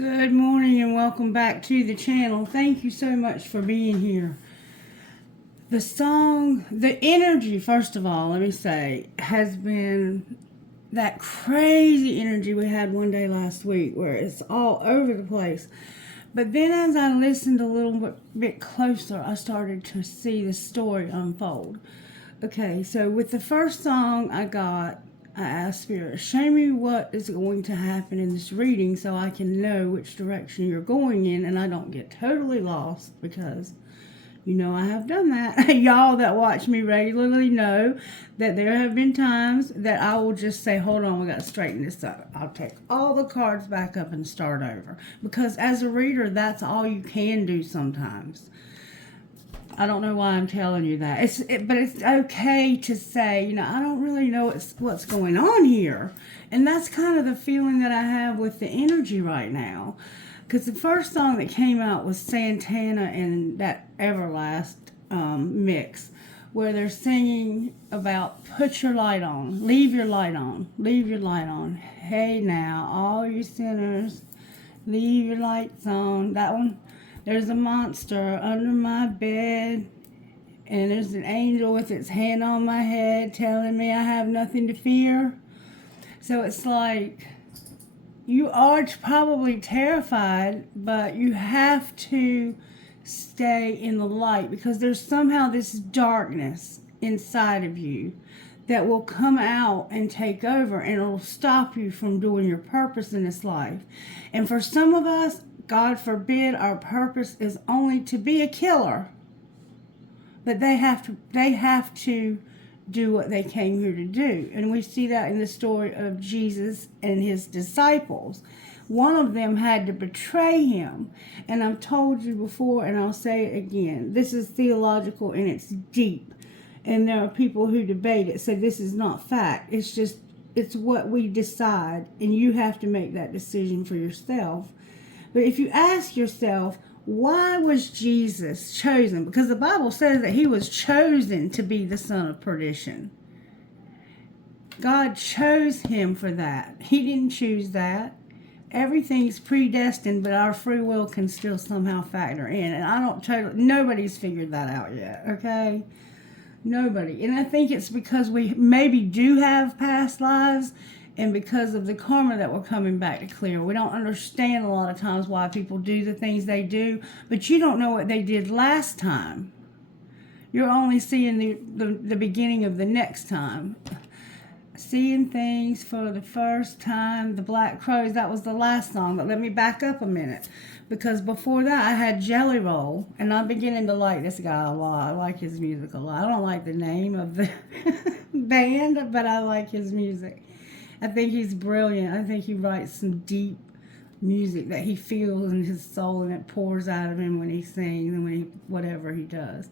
Good morning and welcome back to the channel. Thank you so much for being here. The energy, first of all, let me say, has been that crazy energy we had one day last week where it's all over the place. But then as I listened a little bit closer, I started to see the story unfold. Okay, so with the first song I asked Spirit, show me what is going to happen in this reading so I can know which direction you're going in and I don't get totally lost, because you know I have done that. Y'all that watch me regularly know that there have been times that I will just say, hold on, we got to straighten this up. I'll take all the cards back up and start over. Because as a reader, that's all you can do sometimes. I don't know why I'm telling you that. But it's okay to say, I don't really know what's going on here. And that's kind of the feeling that I have with the energy right now. Because the first song that came out was Santana and that Everlast mix, where they're singing about put your light on, leave your light on, leave your light on. Hey now, all you sinners, leave your lights on. That one. There's a monster under my bed, and there's an angel with its hand on my head telling me I have nothing to fear. So it's like, you are probably terrified, but you have to stay in the light, because there's somehow this darkness inside of you that will come out and take over, and it'll stop you from doing your purpose in this life. And for some of us, God forbid, our purpose is only to be a killer. But they have to do what they came here to do. And we see that in the story of Jesus and his disciples. One of them had to betray him. And I've told you before, and I'll say it again, this is theological and it's deep. And there are people who debate it, say this is not fact. It's what we decide, and you have to make that decision for yourself. But if you ask yourself, why was Jesus chosen? Because the Bible says that he was chosen to be the son of perdition. God chose him for that. He didn't choose that. Everything's predestined, but our free will can still somehow factor in. And nobody's figured that out yet, okay? Nobody. And I think it's because we maybe do have past lives, and because of the karma that we're coming back to clear. We don't understand a lot of times why people do the things they do, but you don't know what they did last time. You're only seeing the beginning of the next time. Seeing things for the first time, the Black Crowes, that was the last song. But let me back up a minute, because before that I had Jelly Roll, and I'm beginning to like this guy a lot. I like his music a lot. I don't like the name of the band, but I like his music. I think he's brilliant. I think he writes some deep music that he feels in his soul, and it pours out of him when he sings and whatever he does.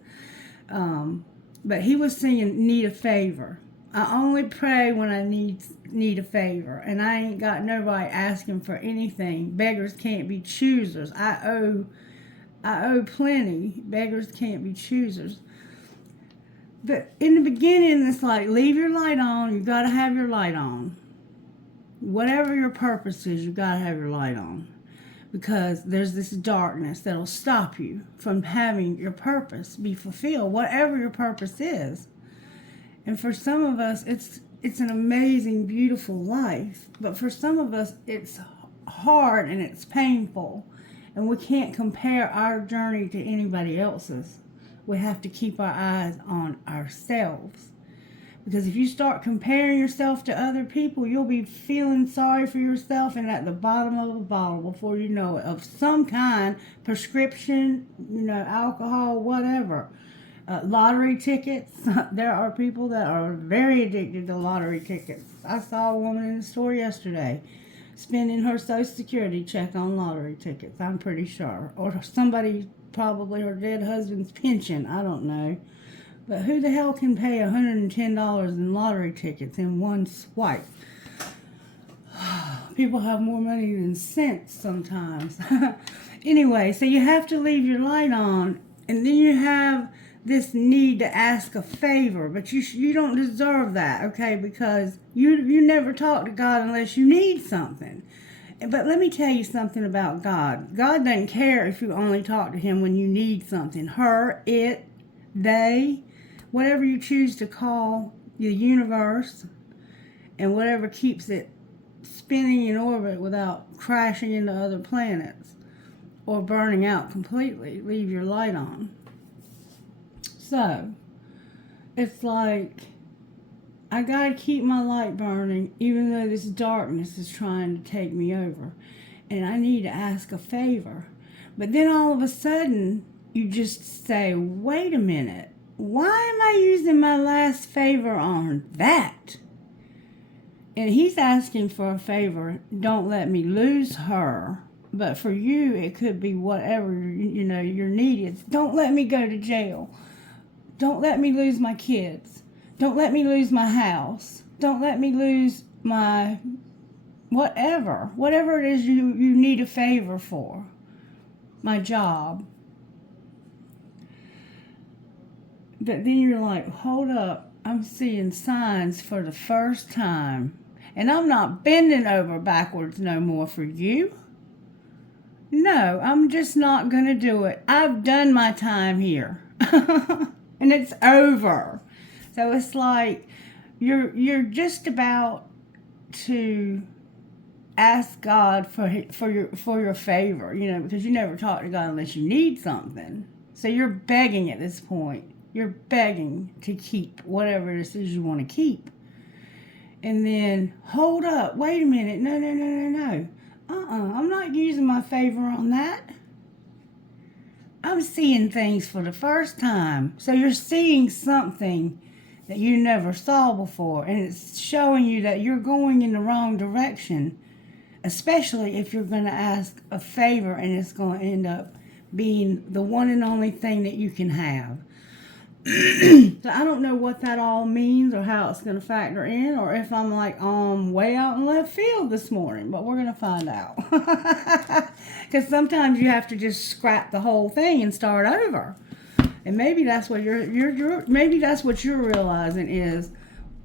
But he was singing "Need a Favor." I only pray when I need a favor, and I ain't got nobody asking for anything. Beggars can't be choosers. I owe plenty. Beggars can't be choosers. But in the beginning, it's like, leave your light on. You got to have your light on. Whatever your purpose is, you got to have your light on. Because there's this darkness that'll stop you from having your purpose be fulfilled, whatever your purpose is. And for some of us, it's an amazing, beautiful life. But for some of us, it's hard and it's painful. And we can't compare our journey to anybody else's. We have to keep our eyes on ourselves. Because if you start comparing yourself to other people, you'll be feeling sorry for yourself and at the bottom of a bottle before you know it, of some kind, prescription, alcohol, whatever. Lottery tickets. There are people that are very addicted to lottery tickets. I saw a woman in the store yesterday spending her Social Security check on lottery tickets, I'm pretty sure. Or somebody, probably her dead husband's pension, I don't know. But who the hell can pay $110 in lottery tickets in one swipe? People have more money than sense sometimes. Anyway, so you have to leave your light on, and then you have this need to ask a favor, but you don't deserve that, okay? Because you never talk to God unless you need something. But let me tell you something about God. God doesn't care if you only talk to him when you need something. Her, it, they, whatever you choose to call the universe, and whatever keeps it spinning in orbit without crashing into other planets or burning out completely. Leave your light on. So, it's like, I gotta keep my light burning even though this darkness is trying to take me over. And I need to ask a favor. But then all of a sudden, you just say, wait a minute. Why am I using my last favor on that? And he's asking for a favor. Don't let me lose her. But for you, it could be whatever, your need is. Don't let me go to jail. Don't let me lose my kids. Don't let me lose my house. Don't let me lose my whatever. Whatever it is you need a favor for. My job. But then you're like, hold up. I'm seeing signs for the first time. And I'm not bending over backwards no more for you. No, I'm just not going to do it. I've done my time here. And it's over. So it's like you're just about to ask God for your favor, because you never talk to God unless you need something. So you're begging at this point. You're begging to keep whatever it is you want to keep. And then, hold up, wait a minute, no. I'm not using my favor on that. I'm seeing things for the first time. So you're seeing something that you never saw before, and it's showing you that you're going in the wrong direction, especially if you're going to ask a favor and it's going to end up being the one and only thing that you can have. So I don't know what that all means or how it's going to factor in, or if I'm like way out in left field this morning, but we're going to find out. Because sometimes you have to just scrap the whole thing and start over. And maybe that's what maybe that's what you're realizing is,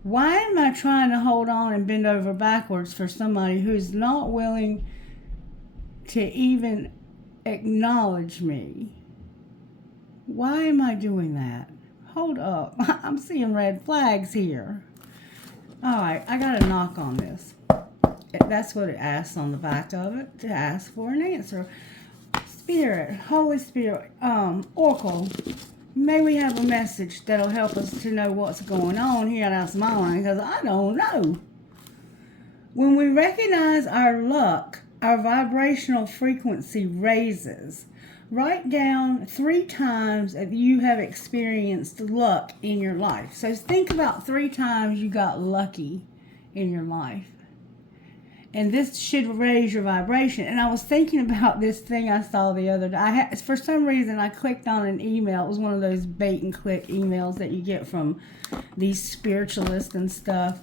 why am I trying to hold on and bend over backwards for somebody who's not willing to even acknowledge me? Why am I doing that? Hold up. I'm seeing red flags here. All right, I got to knock on this. That's what it asks on the back of it, to ask for an answer. Spirit, Holy Spirit, Oracle, may we have a message that'll help us to know what's going on here at us mind, because I don't know. When we recognize our luck, our vibrational frequency raises. Write down 3 times that you have experienced luck in your life. So think about 3 times you got lucky in your life. And this should raise your vibration. And I was thinking about this thing I saw the other day. For some reason, I clicked on an email. It was one of those bait and click emails that you get from these spiritualists and stuff.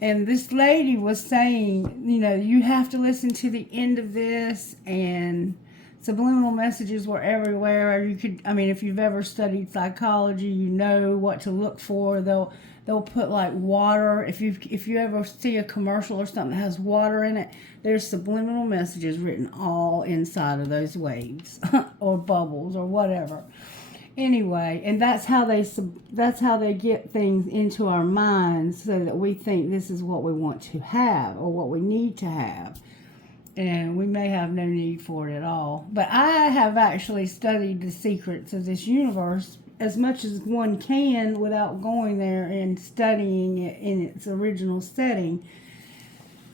And this lady was saying, you have to listen to the end of this, and subliminal messages were everywhere. If you've ever studied psychology, you know what to look for. They'll put like water. If you ever see a commercial or something that has water in it, there's subliminal messages written all inside of those waves or bubbles or whatever. Anyway, and that's how they get things into our minds so that we think this is what we want to have or what we need to have. And we may have no need for it at all. But I have actually studied the secrets of this universe as much as one can without going there and studying it in its original setting.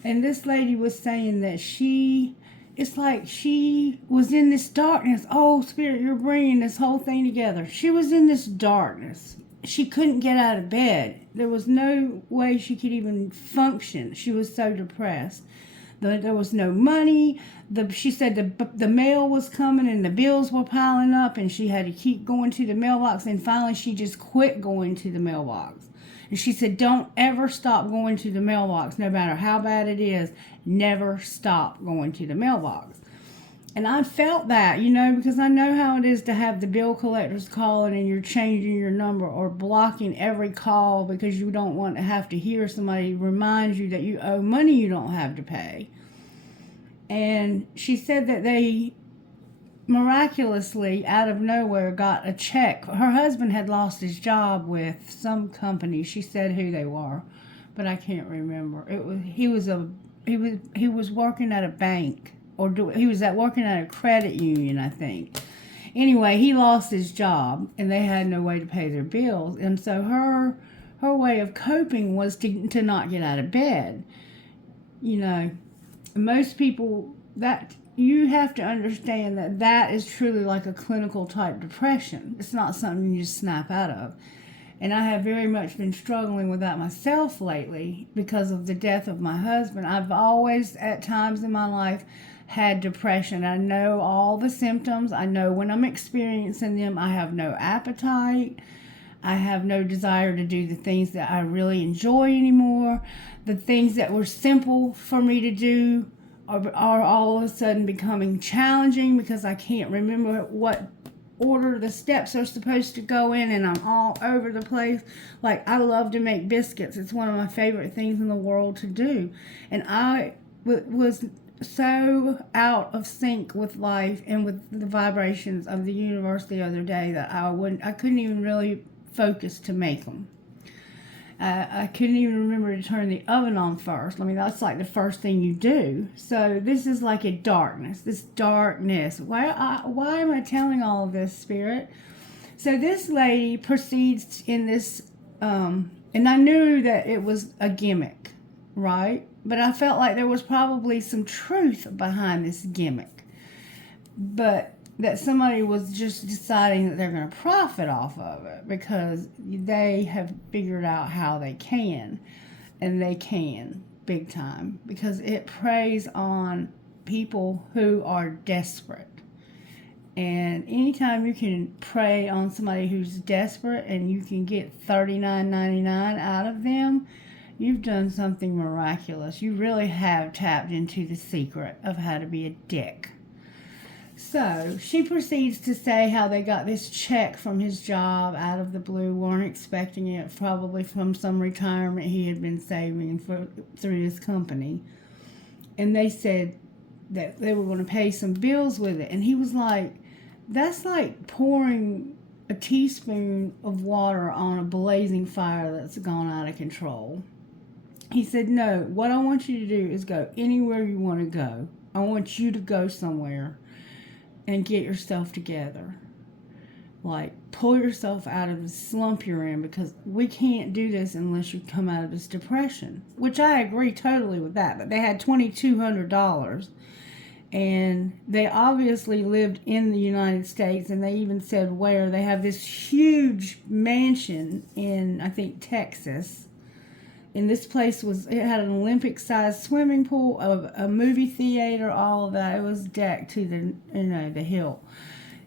And this lady was saying that it's like she was in this darkness. Oh, Spirit, you're bringing this whole thing together. She was in this darkness. She couldn't get out of bed. There was no way she could even function. She was so depressed. There was no money. She said the mail was coming and the bills were piling up, and she had to keep going to the mailbox. And finally, she just quit going to the mailbox. And she said, don't ever stop going to the mailbox, no matter how bad it is. Never stop going to the mailbox. And I felt that, because I know how it is to have the bill collectors calling and you're changing your number or blocking every call because you don't want to have to hear somebody remind you that you owe money you don't have to pay. And she said that they miraculously, out of nowhere, got a check. Her husband had lost his job with some company. She said who they were, but I can't remember. He was working at a bank, he was working at a credit union, I think. Anyway, he lost his job, and they had no way to pay their bills. And so her way of coping was to not get out of bed. You know, most people, that you have to understand that is truly like a clinical type depression. It's not something you just snap out of. And I have very much been struggling with that myself lately because of the death of my husband. I've always, at times in my life, had depression. I know all the symptoms. I know when I'm experiencing them. I have no appetite. I have no desire to do the things that I really enjoy anymore. The things that were simple for me to do are all of a sudden becoming challenging because I can't remember what order the steps are supposed to go in, and I'm all over the place. Like, I love to make biscuits. It's one of my favorite things in the world to do. And I was so out of sync with life and with the vibrations of the universe the other day that I couldn't even really focus to make them. I couldn't even remember to turn the oven on first. I mean, that's like the first thing you do. So this is like this darkness. Why am I telling all of this, Spirit? So this lady proceeds in this, and I knew that it was a gimmick, right? But I felt like there was probably some truth behind this gimmick. But that somebody was just deciding that they're going to profit off of it because they have figured out how they can. And they can, big time. Because it preys on people who are desperate. And anytime you can prey on somebody who's desperate and you can get $39.99 out of them, you've done something miraculous. You really have tapped into the secret of how to be a dick. So she proceeds to say how they got this check from his job out of the blue, weren't expecting it, probably from some retirement he had been saving through his company. And they said that they were going to pay some bills with it. And he was like, that's like pouring a teaspoon of water on a blazing fire that's gone out of control. He said, no, what I want you to do is go anywhere you want to go. I want you to go somewhere and get yourself together. Like, pull yourself out of the slump you're in, because we can't do this unless you come out of this depression. Which I agree totally with that. But they had $2,200. And they obviously lived in the United States, and they even said where. They have this huge mansion in, I think, Texas. And this place it had an Olympic-sized swimming pool, a movie theater, all of that. It was decked to the hilt.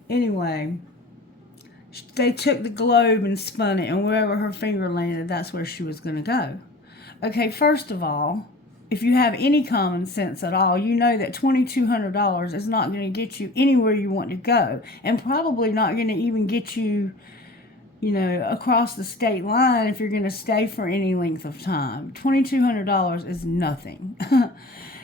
Anyway, they took the globe and spun it, and wherever her finger landed, that's where she was going to go. Okay, first of all, if you have any common sense at all, you know that $2,200 is not going to get you anywhere you want to go, and probably not going to even get you, across the state line if you're going to stay for any length of time. $2,200 is nothing.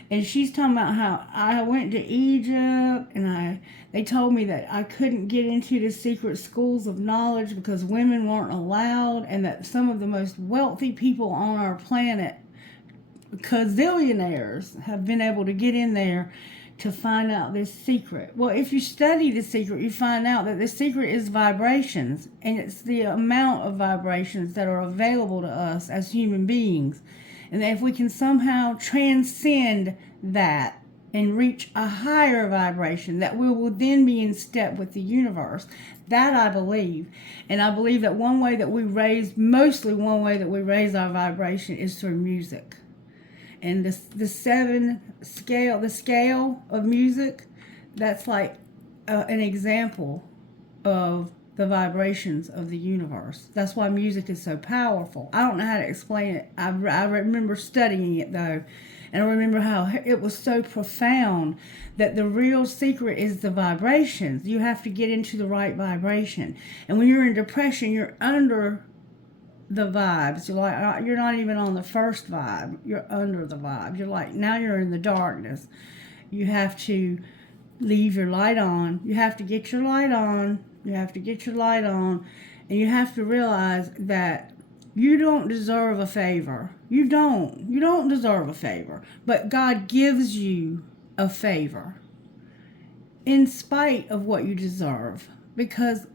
And she's talking about how I went to Egypt and they told me that I couldn't get into the secret schools of knowledge because women weren't allowed, and that some of the most wealthy people on our planet, gazillionaires, have been able to get in there to find out this secret. Well, if you study the secret, you find out that the secret is vibrations, and it's the amount of vibrations that are available to us as human beings. And that if we can somehow transcend that and reach a higher vibration, that we will then be in step with the universe. That I believe. And I believe that one way that we raise our vibration is through music. And the scale of music, that's like an example of the vibrations of the universe. That's why music is so powerful. I don't know how to explain it. I remember studying it though, and I remember how it was so profound that the real secret is the vibrations. You have to get into the right vibration. And when you're in depression, you're under the vibes. You're not even on the first vibe. You're under the vibe. You're like, now you're in the darkness. You have to leave your light on. You have to get your light on. You have to get your light on. And you have to realize that you don't deserve a favor. You don't. You don't deserve a favor. But God gives you a favor in spite of what you deserve. Because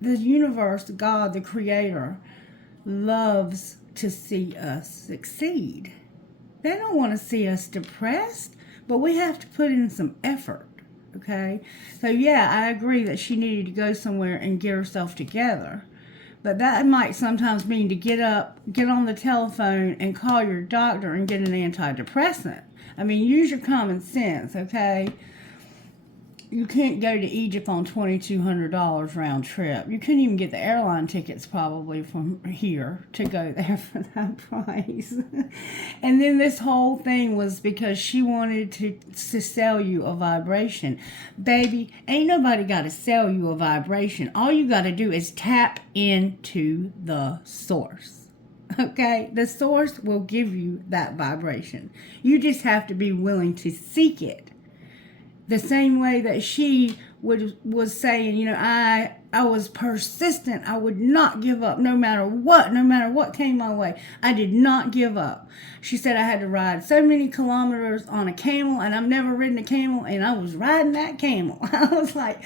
the universe, God, the Creator, loves to see us succeed. They don't want to see us depressed, but we have to put in some effort, okay? So, yeah, I agree that she needed to go somewhere and get herself together. But that might sometimes mean to get up, get on the telephone, and call your doctor and get an antidepressant. I mean, use your common sense, okay? You can't go to Egypt on $2,200 round trip. You couldn't even get the airline tickets probably from here to go there for that price. And then this whole thing was because she wanted to sell you a vibration. Baby, ain't nobody got to sell you a vibration. All you got to do is tap into the source. Okay? The source will give you that vibration. You just have to be willing to seek it. The same way that she was saying, you know, I was persistent. I would not give up no matter what came my way. I did not give up. She said I had to ride so many kilometers on a camel, and I've never ridden a camel, and I was riding that camel. I was like,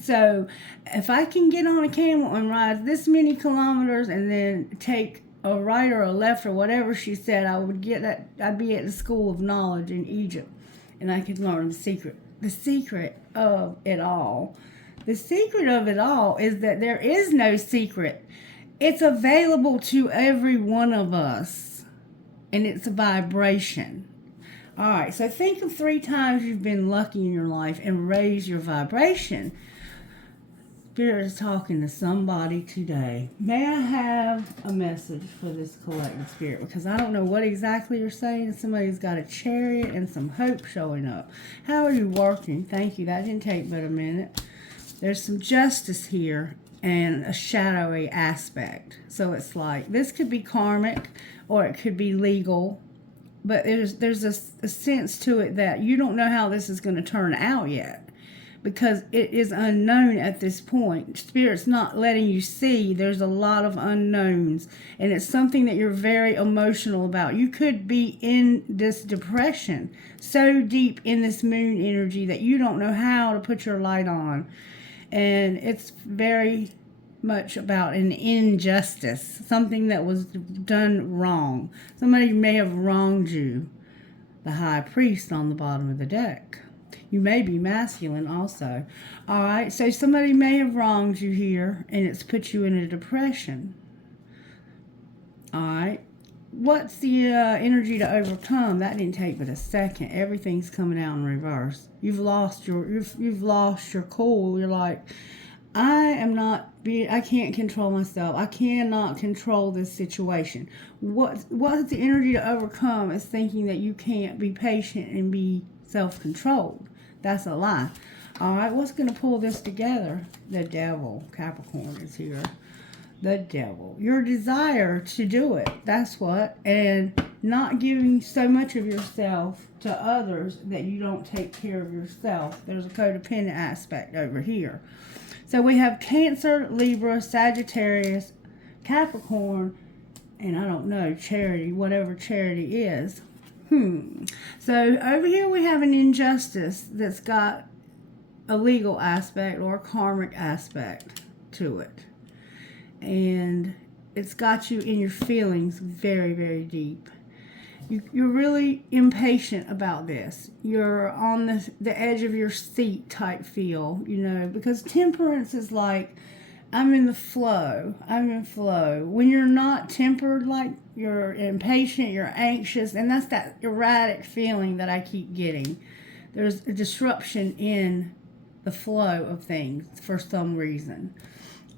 so if I can get on a camel and ride this many kilometers and then take a right or a left or whatever she said, I'd be at the school of knowledge in Egypt, and I could learn the secret. The secret of it all. The secret of it all is that there is no secret. It's available to every one of us. And it's a vibration. All right, so think of 3 times you've been lucky in your life and raise your vibration. Spirit is talking to somebody today. May I have a message for this collective spirit? Because I don't know what exactly you're saying. Somebody's got a chariot and some hope showing up. How are you working? Thank you. That didn't take but a minute. There's some justice here and a shadowy aspect. So it's like, this could be karmic or it could be legal. But there's a sense to it that you don't know how this is going to turn out yet. Because it is unknown at this point. Spirit's not letting you see. There's a lot of unknowns. And it's something that you're very emotional about. You could be in this depression, so deep in this moon energy that you don't know how to put your light on. And it's very much about an injustice. Something that was done wrong. Somebody may have wronged you. The high priest on the bottom of the deck. You may be masculine also. All right, so somebody may have wronged you here, and it's put you in a depression. All right, what's the energy to overcome? That didn't take but a second. Everything's coming out in reverse. You've lost your cool. You're like, I can't control myself. I cannot control this situation. What's the energy to overcome is thinking that you can't be patient and be self-controlled. That's a lie. All right, what's going to pull this together? The devil. Capricorn is here. The devil. Your desire to do it. That's what. And not giving so much of yourself to others that you don't take care of yourself. There's a codependent aspect over here. So we have Cancer, Libra, Sagittarius, Capricorn, and I don't know, Charity, whatever Charity is. So over here we have an injustice that's got a legal aspect or a karmic aspect to it. And it's got you in your feelings very, very deep. You're really impatient about this. You're on the edge of your seat type feel, you know, because temperance is like, I'm in flow. When you're not tempered, like you're impatient, you're anxious, and that's that erratic feeling that I keep getting. There's a disruption in the flow of things for some reason.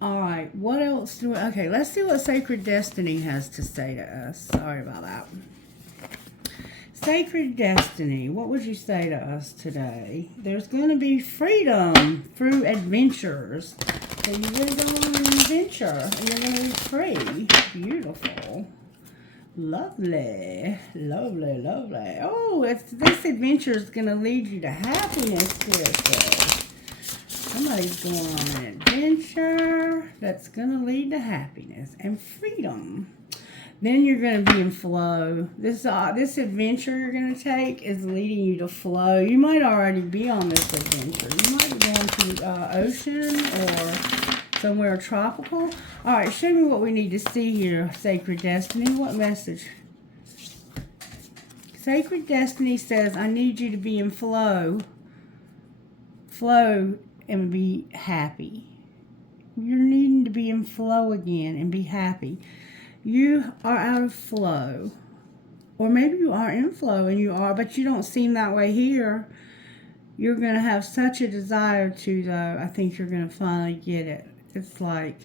All right, what else okay, let's see what Sacred Destiny has to say to us. Sorry about that. Sacred Destiny, what would you say to us today? There's going to be freedom through adventures. So you're going to go on an adventure and you're going to be free. Beautiful. Lovely, lovely, lovely. Oh, this adventure is going to lead you to happiness, Spirit says. Somebody's going on an adventure that's going to lead to happiness and freedom. Then you're going to be in flow. This adventure you're going to take is leading you to flow. You might already be on this adventure. You might be going to ocean or somewhere tropical. All right, show me what we need to see here, Sacred Destiny. What message? Sacred Destiny says, I need you to be in flow. Flow and be happy. You're needing to be in flow again and be happy. You are out of flow. Or maybe you are in flow and you are, but you don't seem that way here. You're going to have such a desire to, though. I think you're going to finally get it. It's like,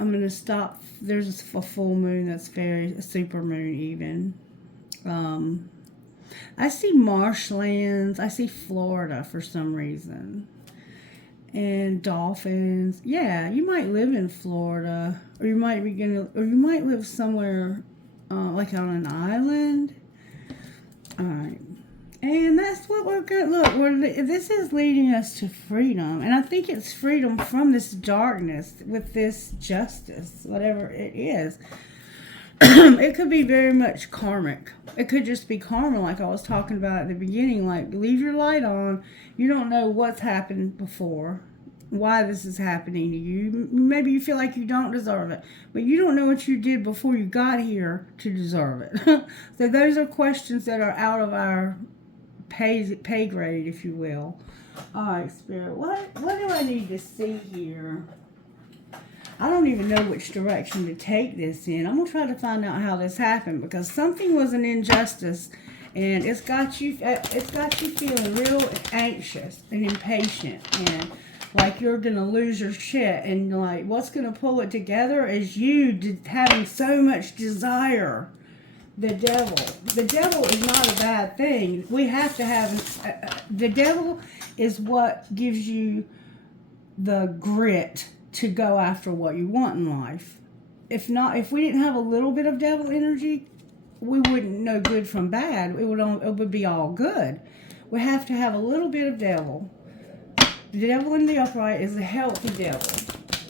I'm going to stop. There's a full moon that's a super moon even. I see marshlands. I see Florida for some reason. And dolphins. Yeah, you might live in Florida. Or you might live somewhere like on an island. Alright. And that's what we're good. Look, this is leading us to freedom. And I think it's freedom from this darkness with this justice, whatever it is. It could be very much karmic. It could just be karma, like I was talking about at the beginning. Like, leave your light on. You don't know what's happened before, why this is happening to you. Maybe you feel like you don't deserve it, but you don't know what you did before you got here to deserve it. So those are questions that are out of our pay grade, if you will. All right, Spirit, what do I need to see here? I don't even know which direction to take this in. I'm going to try to find out how this happened, because something was an injustice, and it's got you feeling real anxious and impatient, and like you're going to lose your shit, and like what's going to pull it together is you having so much desire. The devil is not a bad thing. We have to have, the devil is what gives you the grit to go after what you want in life. If we didn't have a little bit of devil energy, we wouldn't know good from bad. It would be all good. We have to have a little bit of devil. The devil in the upright is a healthy devil.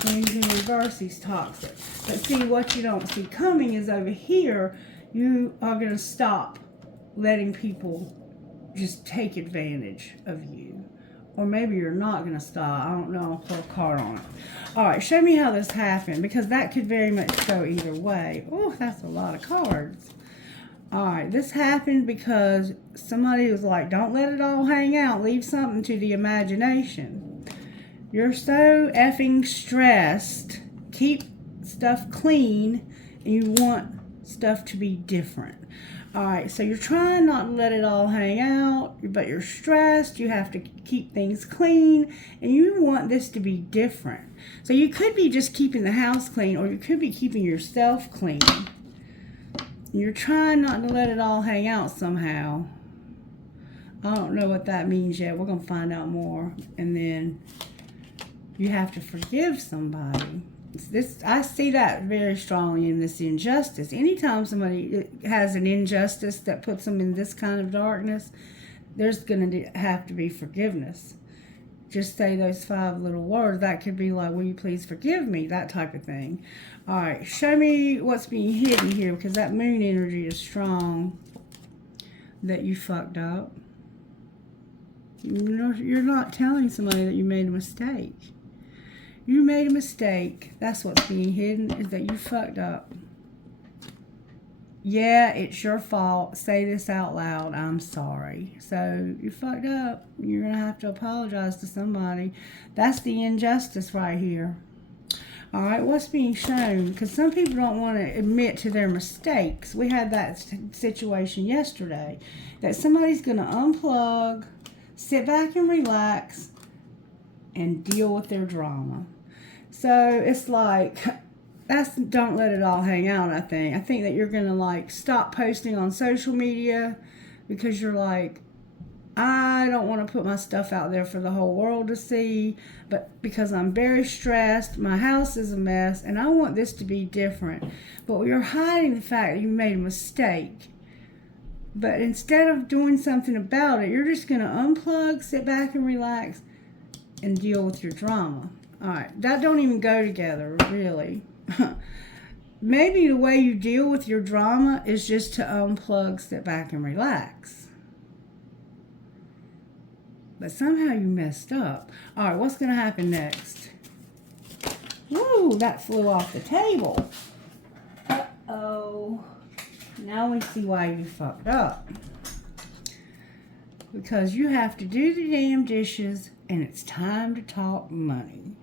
When he's in reverse, he's toxic. But see, what you don't see coming is over here, you are going to stop letting people just take advantage of you. Or maybe you're not going to stop. I don't know. I'll put a card on it. All right, show me how this happened, because that could very much go either way. Oh, that's a lot of cards. All right, this happened because somebody was like, don't let it all hang out. Leave something to the imagination. You're so effing stressed. Keep stuff clean, and you want stuff to be different. All right, so you're trying not to let it all hang out, but you're stressed. You have to keep things clean, and you want this to be different. So you could be just keeping the house clean, or you could be keeping yourself clean. You're trying not to let it all hang out somehow. I don't know what that means yet. We're going to find out more. And then you have to forgive somebody. I see that very strongly in this injustice. Anytime somebody has an injustice that puts them in this kind of darkness, there's going to have to be forgiveness. Just say those 5 little words. That could be like, will you please forgive me? That type of thing. All right, show me what's being hidden here, because that moon energy is strong. That you fucked up. You're not telling somebody that you made a mistake. You made a mistake. That's what's being hidden, is that you fucked up. Yeah, it's your fault. Say this out loud. I'm sorry. So you fucked up. You're going to have to apologize to somebody. That's the injustice right here. All right, what's being shown? Because some people don't want to admit to their mistakes. We had that situation yesterday, that somebody's going to unplug, sit back and relax, and deal with their drama. So it's like, don't let it all hang out, I think. I think that you're going to like stop posting on social media, because you're like, I don't want to put my stuff out there for the whole world to see, but because I'm very stressed, my house is a mess, and I want this to be different. But you're hiding the fact that you made a mistake. But instead of doing something about it, you're just going to unplug, sit back and relax, and deal with your drama. All right, that don't even go together, really. Maybe the way you deal with your drama is just to unplug, sit back, and relax. But somehow you messed up. All right, what's going to happen next? Woo, that flew off the table. Uh-oh. Now we see why you fucked up. Because you have to do the damn dishes, and it's time to talk money.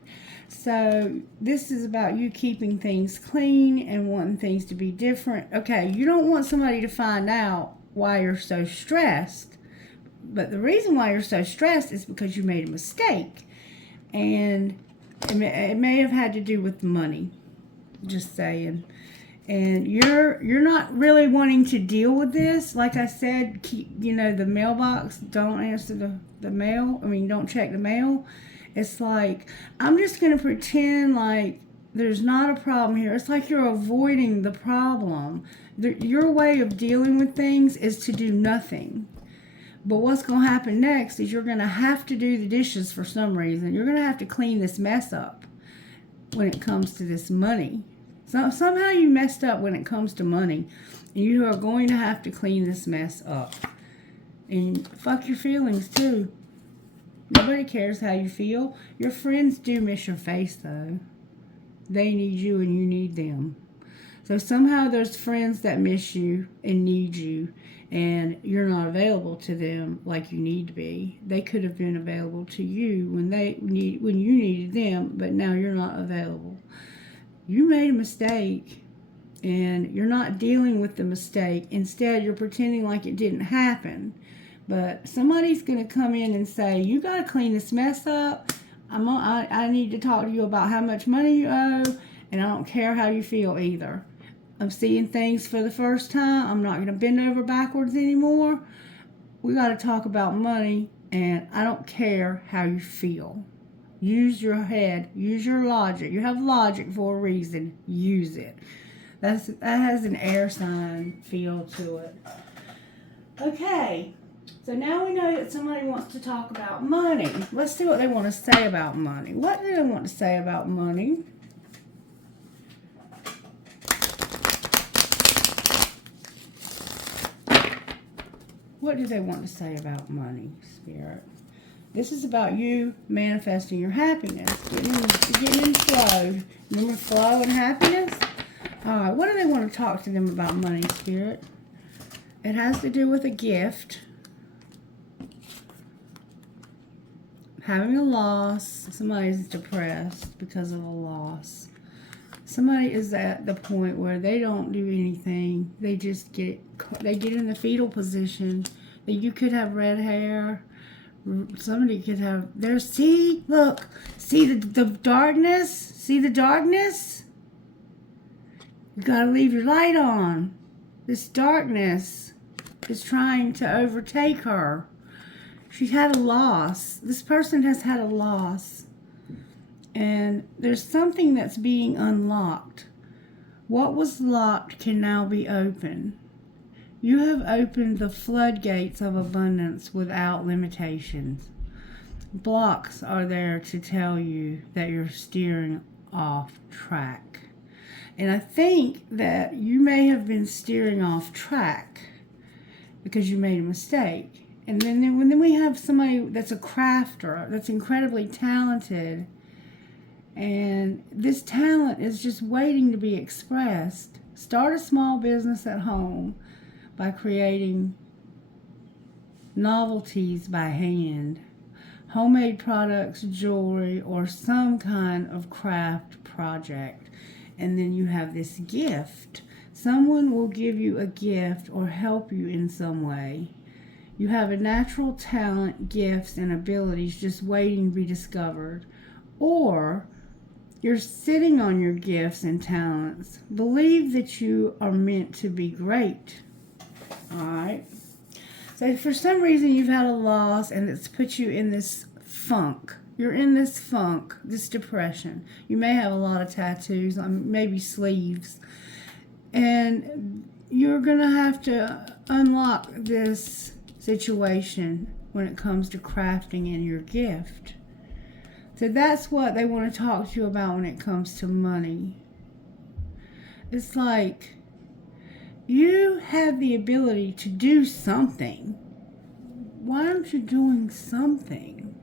So this is about you keeping things clean and wanting things to be different. Okay, you don't want somebody to find out why you're so stressed. But the reason why you're so stressed is because you made a mistake. And it may have had to do with money. Just saying. And you're not really wanting to deal with this. Like I said, keep, the mailbox. Don't answer the mail. Don't check the mail. It's like, I'm just going to pretend like there's not a problem here. It's like you're avoiding the problem. Your way of dealing with things is to do nothing. But what's going to happen next is you're going to have to do the dishes for some reason. You're going to have to clean this mess up when it comes to this money. So somehow you messed up when it comes to money. And you are going to have to clean this mess up. And fuck your feelings too. Nobody cares how you feel. Your friends do miss your face though. They need you and you need them. So somehow there's friends that miss you and need you, and you're not available to them like you need to be. They could have been available to you when you needed them, but now you're not available. You made a mistake, and you're not dealing with the mistake. Instead, you're pretending like it didn't happen. But somebody's going to come in and say, you got to clean this mess up. I need to talk to you about how much money you owe, and I don't care how you feel either. I'm seeing things for the first time. I'm not going to bend over backwards anymore. We got to talk about money, and I don't care how you feel. Use your head. Use your logic. You have logic for a reason. Use it. That has an air sign feel to it. Okay. So now we know that somebody wants to talk about money. Let's see what they want to say about money. What do they want to say about money? What do they want to say about money, Spirit? This is about you manifesting your happiness. Getting in flow. Remember flow and happiness? All right, what do they want to talk to them about money, Spirit? It has to do with a gift. Having a loss. Somebody's depressed because of a loss. Somebody is at the point where they don't do anything. They just get in the fetal position. That you could have red hair. Somebody could have look. See the darkness? See the darkness? You gotta leave your light on. This darkness is trying to overtake her. She had a loss. This person has had a loss. And there's something that's being unlocked. What was locked can now be opened. You have opened the floodgates of abundance without limitations. Blocks are there to tell you that you're steering off track. And I think that you may have been steering off track because you made a mistake. And then we have somebody that's a crafter, that's incredibly talented, and this talent is just waiting to be expressed. Start a small business at home by creating novelties by hand, homemade products, jewelry, or some kind of craft project. And then you have this gift. Someone will give you a gift or help you in some way. You have a natural talent, gifts, and abilities just waiting to be discovered. Or you're sitting on your gifts and talents. Believe that you are meant to be great. All right. So for some reason you've had a loss and it's put you in this funk. You're in this funk, this depression. You may have a lot of tattoos, maybe sleeves. And you're going to have to unlock this situation when it comes to crafting in your gift. So that's what they want to talk to you about when it comes to money. It's like you have the ability to do something. Why aren't you doing something?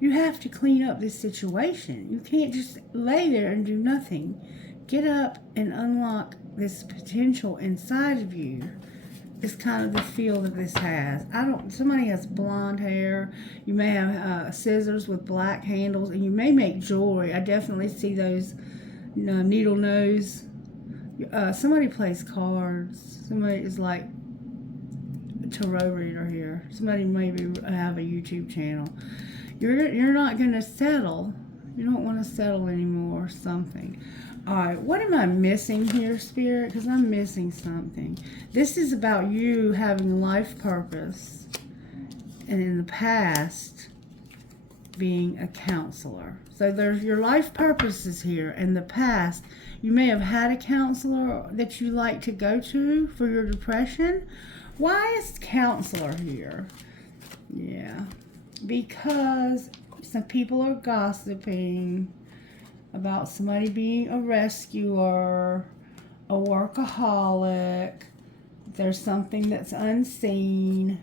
You have to clean up this situation. You can't just lay there and do nothing. Get up and unlock this potential inside of you. It's kind of the feel that this has. Somebody has blonde hair. You may have scissors with black handles, and you may make jewelry. I definitely see those needle nose. Somebody plays cards. Somebody is like a tarot reader here. Somebody maybe have a YouTube channel. You're not going to settle. You don't want to settle anymore or something. All right, what am I missing here, Spirit? Because I'm missing something. This is about you having life purpose, and in the past, being a counselor. So there's your life purpose is here. In the past, you may have had a counselor that you like to go to for your depression. Why is counselor here? Yeah, because some people are gossiping about somebody being a rescuer, a workaholic. There's something that's unseen.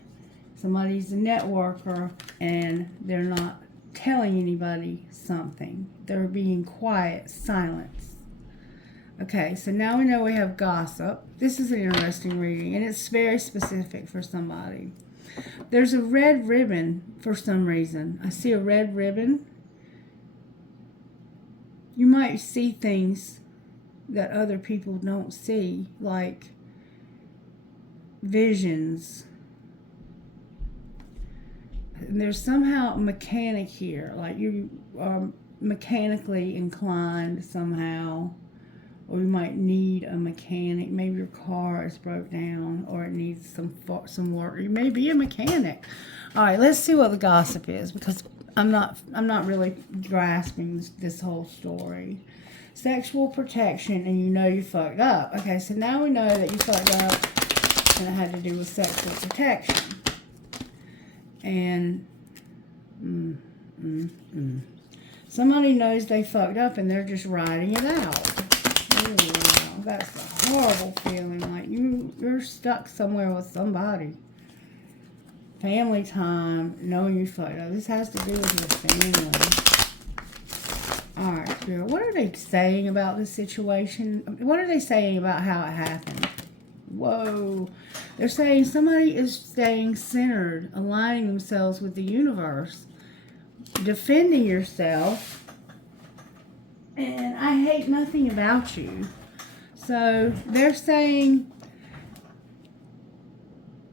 Somebody's a networker and they're not telling anybody something. They're being quiet, silence. Okay, so now we know we have gossip. This is an interesting reading, and it's very specific for somebody. There's a red ribbon for some reason. I see a red ribbon. You might see things that other people don't see, like visions. And there's somehow a mechanic here, like you are mechanically inclined somehow, or you might need a mechanic. Maybe your car is broke down, or it needs some work. You may be a mechanic. All right, let's see what the gossip is, because I'm not really grasping this whole story. Sexual protection, and you know you fucked up. Okay, so now we know that you fucked up, and it had to do with sexual protection. And somebody knows they fucked up, and they're just writing it out. Oh, wow, that's a horrible feeling. Like you're stuck somewhere with somebody. Family time, knowing you fucked up. This has to do with your family. Alright, Spirit, what are they saying about this situation? What are they saying about how it happened? Whoa. They're saying somebody is staying centered, aligning themselves with the universe, defending yourself, and I hate nothing about you. So they're saying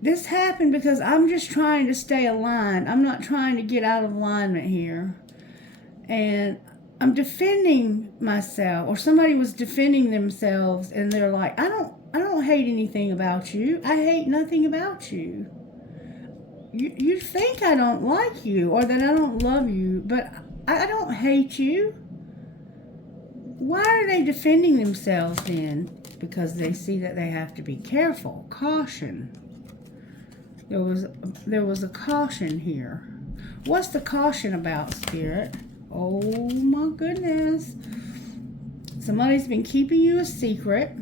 this happened because I'm just trying to stay aligned. I'm not trying to get out of alignment here. And I'm defending myself, or somebody was defending themselves, and they're like, I don't hate anything about you. I hate nothing about you. You think I don't like you, or that I don't love you, but I don't hate you. Why are they defending themselves then? Because they see that they have to be careful. Caution. There was a caution here. What's the caution about, Spirit? Oh my goodness. Somebody's been keeping you a secret.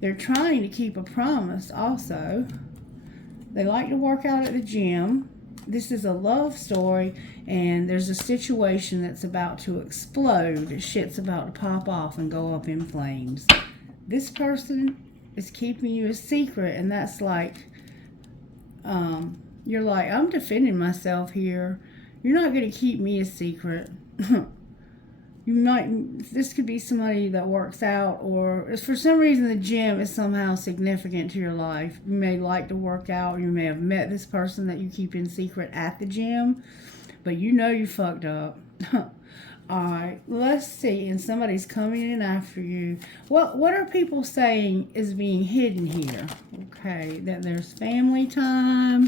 They're trying to keep a promise also. They like to work out at the gym. This is a love story, and there's a situation that's about to explode. Shit's about to pop off and go up in flames. This person is keeping you a secret, and that's like, you're like, I'm defending myself here. You're not going to keep me a secret. This could be somebody that works out, or for some reason the gym is somehow significant to your life. You may like to work out. You may have met this person that you keep in secret at the gym, but you know you fucked up. All right, let's see. And somebody's coming in after you. What are people saying is being hidden here? Okay, that there's family time,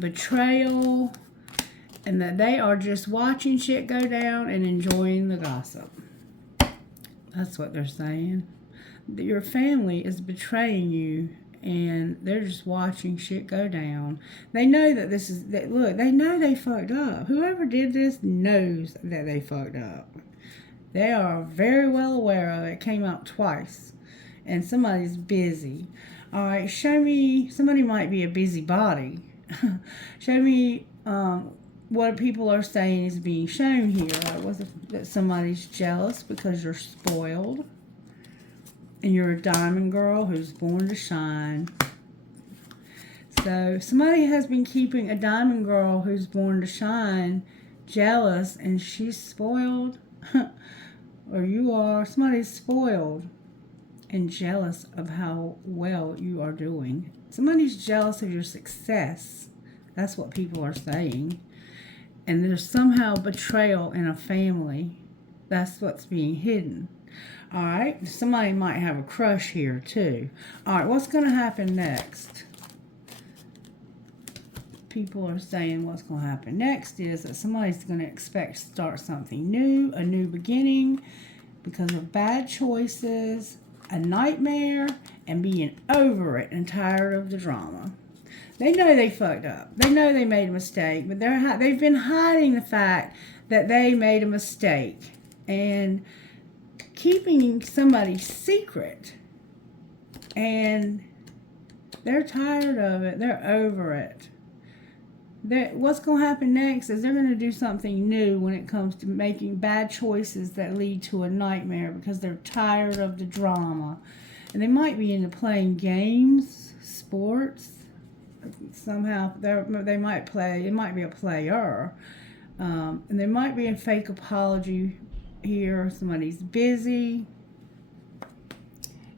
betrayal, and that they are just watching shit go down and enjoying the gossip. That's what they're saying. That your family is betraying you and they're just watching shit go down. They know that this is, that. Look, they know they fucked up. Whoever did this knows that they fucked up. They are very well aware of it. It came out twice. And somebody's busy. All right, show me, somebody might be a busybody. Show me what people are saying is being shown here. Was it that somebody's jealous because you're spoiled? And you're a diamond girl who's born to shine. So somebody has been keeping a diamond girl who's born to shine jealous, and she's spoiled. Or you are. Somebody's spoiled and jealous of how well you are doing. Somebody's jealous of your success. That's what people are saying. And there's somehow betrayal in a family. That's what's being hidden. All right, somebody might have a crush here too. All right, what's going to happen next? People are saying what's going to happen next is that somebody's going to expect to start something new, a new beginning, because of bad choices, a nightmare, and being over it and tired of the drama. They know they fucked up. They know they made a mistake, but they've been hiding the fact that they made a mistake. And keeping somebody's secret, and they're tired of it. They're over it. What's going to happen next is they're going to do something new when it comes to making bad choices that lead to a nightmare, because they're tired of the drama. And they might be into playing games, sports. Somehow they might play. It might be a player, and there might be a fake apology here. Somebody's busy.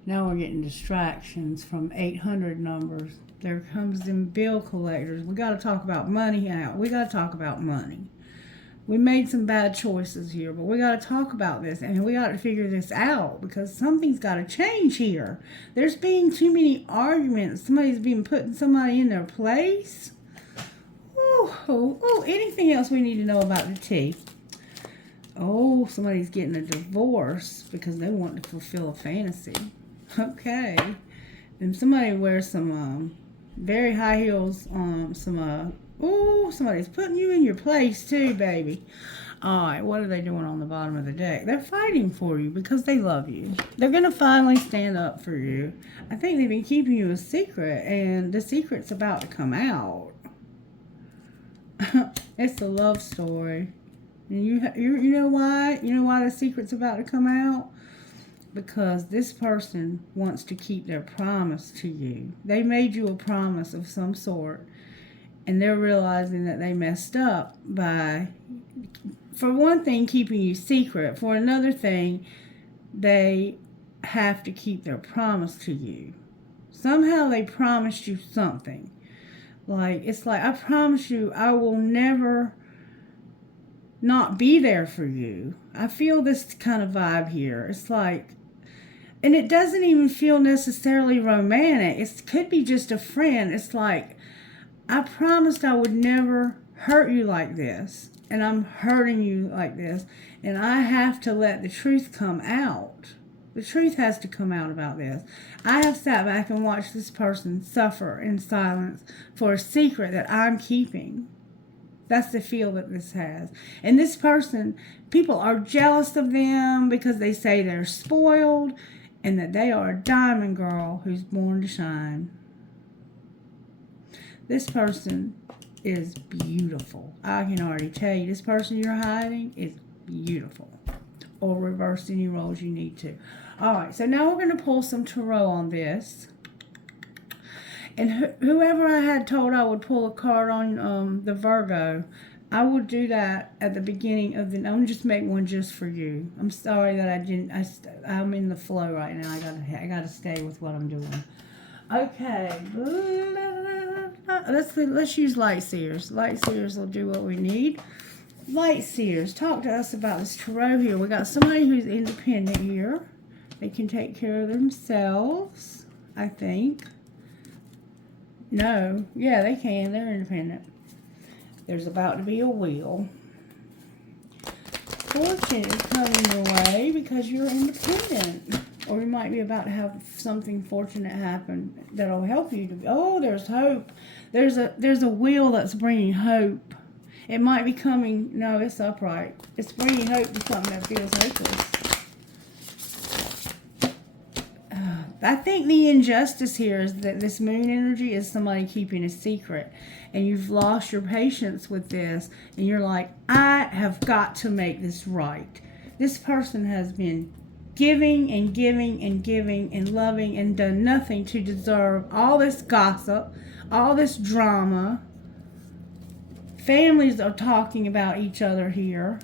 Now we're getting distractions from 800 numbers. There comes them bill collectors. We got to talk about money now. We got to talk about money. We made some bad choices here, but we got to talk about this, and we got to figure this out, because something's got to change here. There's being too many arguments. Somebody's been putting somebody in their place. Oh, anything else we need to know about the tea? Oh, somebody's getting a divorce because they want to fulfill a fantasy. Okay. And somebody wears some very high heels, somebody's putting you in your place too, baby. All right, what are they doing on the bottom of the deck? They're fighting for you because they love you. They're going to finally stand up for you. I think they've been keeping you a secret, and the secret's about to come out. It's a love story. And you know why? You know why the secret's about to come out? Because this person wants to keep their promise to you. They made you a promise of some sort, and they're realizing that they messed up by, for one thing, keeping you secret. For another thing, they have to keep their promise to you. Somehow they promised you something. It's like, I promise you I will never not be there for you. I feel this kind of vibe here. It's like, and it doesn't even feel necessarily romantic. It could be just a friend. It's like, I promised I would never hurt you like this, and I'm hurting you like this, and I have to let the truth come out. The truth has to come out about this. I have sat back and watched this person suffer in silence for a secret that I'm keeping. That's the feel that this has. And this person, people are jealous of them because they say they're spoiled and that they are a diamond girl who's born to shine. This person is beautiful. I can already tell you, this person you're hiding is beautiful. Or reverse any roles you need to. All right, so now we're going to pull some tarot on this. And whoever I had told I would pull a card on the Virgo, I would do that at the beginning of the... I'm going to just make one just for you. I'm sorry that I didn't... I'm in the flow right now. I gotta stay with what I'm doing. Okay. Let's use light seers. Light seers will do what we need. Light seers, talk to us about this tarot here. We got somebody who's independent here. They can take care of themselves, I think. No, yeah, they can. They're independent. There's about to be a wheel. Fortune is coming your way because you're independent. Or you might be about to have something fortunate happen that'll help you to. Oh, there's hope. There's a wheel that's bringing hope. It might be coming. No, it's upright. It's bringing hope to something that feels hopeless. I think the injustice here is that this moon energy is somebody keeping a secret, and you've lost your patience with this, and you're like, I have got to make this right. This person has been giving and giving and giving and loving and done nothing to deserve all this gossip, all this drama. Families are talking about each other here.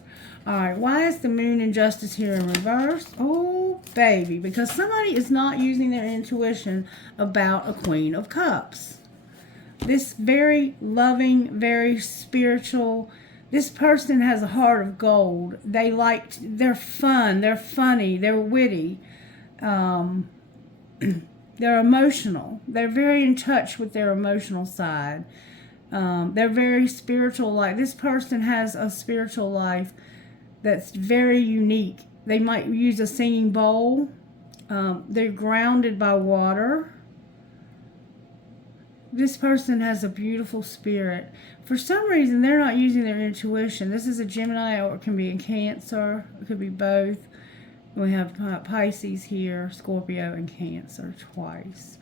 All right, why is the moon injustice here in reverse? Oh, baby, because somebody is not using their intuition about a Queen of Cups. This very loving, very spiritual, this person has a heart of gold. They're fun, they're funny, they're witty. They're emotional. They're very in touch with their emotional side. They're very spiritual. Like, this person has a spiritual life that's very unique. They might use a singing bowl. They're grounded by water. This person has a beautiful spirit. For some reason, they're not using their intuition. This is a Gemini, or it can be a Cancer. It could be both. We have Pisces here, Scorpio, and Cancer twice.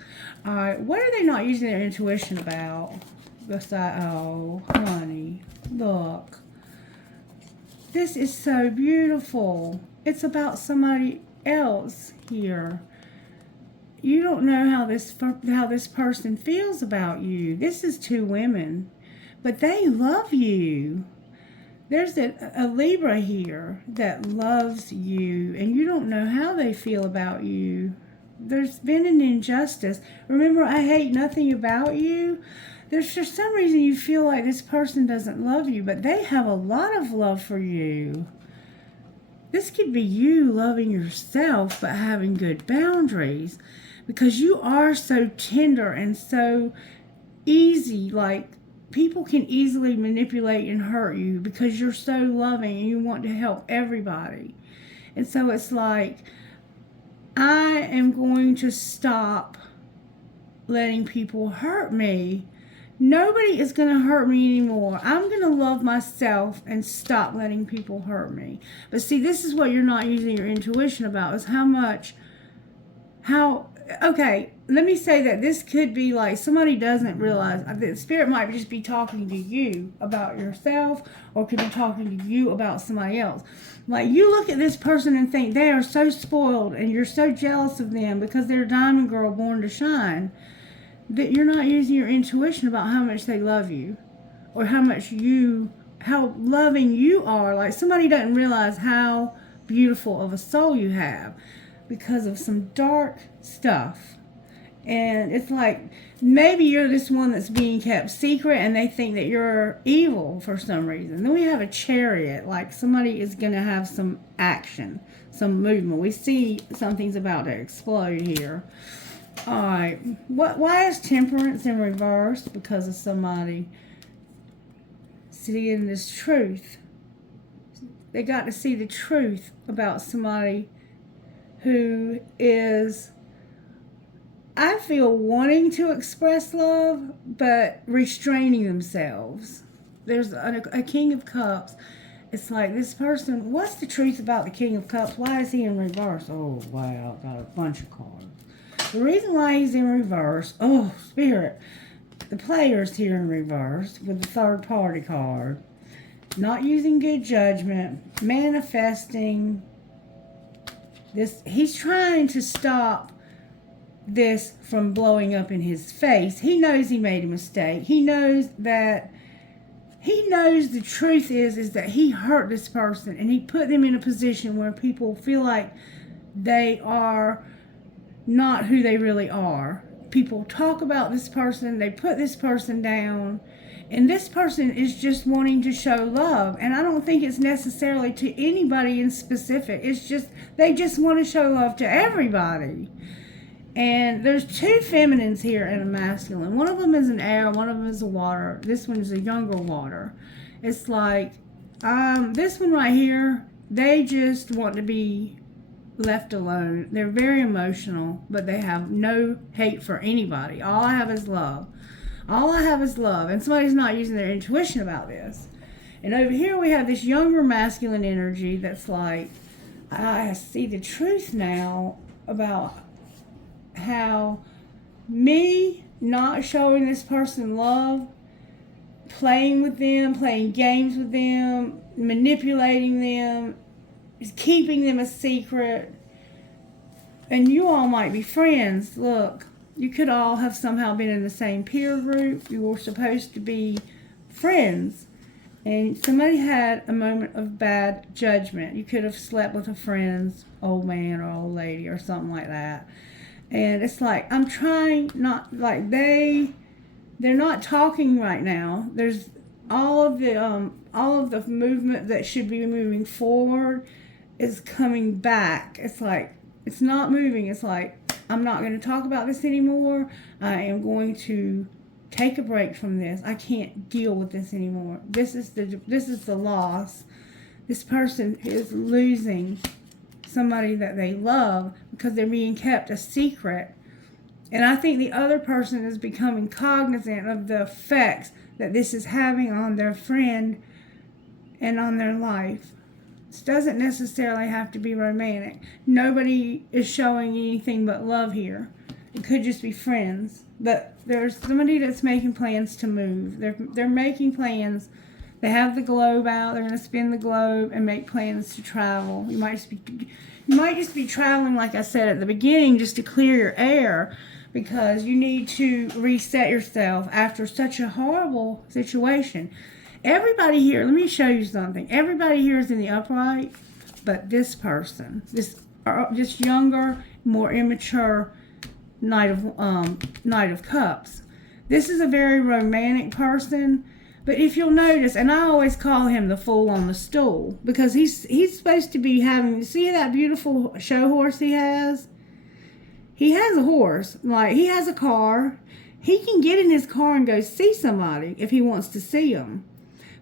All right, what are they not using their intuition about? Oh, honey, look. This is so beautiful. It's about somebody else here. You don't know how this person feels about you. This is two women, but they love you. There's a Libra here that loves you, and you don't know how they feel about you. There's been an injustice. Remember, I hate nothing about you. There's for some reason you feel like this person doesn't love you, but they have a lot of love for you. This could be you loving yourself, but having good boundaries, because you are so tender and so easy. Like, people can easily manipulate and hurt you because you're so loving and you want to help everybody. And so it's like, I am going to stop letting people hurt me. Nobody is going to hurt me anymore. I'm going to love myself and stop letting people hurt me. But see, this is what you're not using your intuition about, is okay, let me say that this could be like somebody doesn't realize that Spirit might just be talking to you about yourself, or could be talking to you about somebody else. Like, you look at this person and think they are so spoiled and you're so jealous of them because they're a diamond girl born to shine, that you're not using your intuition about how much they love you, or how loving you are. Like, somebody doesn't realize how beautiful of a soul you have because of some dark stuff. And it's like, maybe you're this one that's being kept secret and they think that you're evil for some reason. Then we have a Chariot, like somebody is going to have some action, some movement. We see something's about to explode here. All right, why is Temperance in reverse? Because of somebody seeing this truth. They got to see the truth about somebody who is, I feel, wanting to express love, but restraining themselves. There's a King of Cups. It's like, this person, what's the truth about the King of Cups? Why is he in reverse? Oh, wow, got a bunch of cards. The reason why he's in reverse, oh, Spirit, the Player's here in reverse with the third party card. Not using good judgment, manifesting this. He's trying to stop this from blowing up in his face. He knows he made a mistake. He knows the truth is that he hurt this person, and he put them in a position where people feel like they are not who they really are. people talk about this person, they put this person down, and this person is just wanting to show love. And I don't think it's necessarily to anybody in specific. It's just, they just want to show love to everybody. And there's two feminines here and a masculine. One of them is an air, one of them is a water. This one is a younger water. It's like, this one right here, they just want to be left alone. They're very emotional, but they have no hate for anybody. All I have is love. All I have is love. And somebody's not using their intuition about this. And over here we have this younger masculine energy that's like, I see the truth now about how me not showing this person love, playing with them, playing games with them, manipulating them, keeping them a secret. And you all might be friends. Look, you could all have somehow been in the same peer group. You were supposed to be friends. And somebody had a moment of bad judgment. You could have slept with a friend's old man or old lady or something like that. And it's like, I'm trying not, like they're not talking right now. There's all of the movement that should be moving forward is coming back. It's like, it's not moving. It's like, I'm not going to talk about this anymore. I am going to take a break from this. I can't deal with this anymore. This is the loss. This person is losing somebody that they love because they're being kept a secret. And I think the other person is becoming cognizant of the effects that this is having on their friend and on their life. This doesn't necessarily have to be romantic. Nobody is showing anything but love here. It could just be friends. But there's somebody that's making plans to move. They're making plans. They have the globe out. They're going to spin the globe and make plans to travel. You might just be traveling, like I said at the beginning, just to clear your air, because you need to reset yourself after such a horrible situation. Everybody here, let me show you something. Everybody here is in the upright, but this person, this younger, more immature Knight of Cups. This is a very romantic person. But if you'll notice, and I always call him the fool on the stool, because he's supposed to be having, see that beautiful show horse he has? He has a horse, like he has a car. He can get in his car and go see somebody if he wants to see them.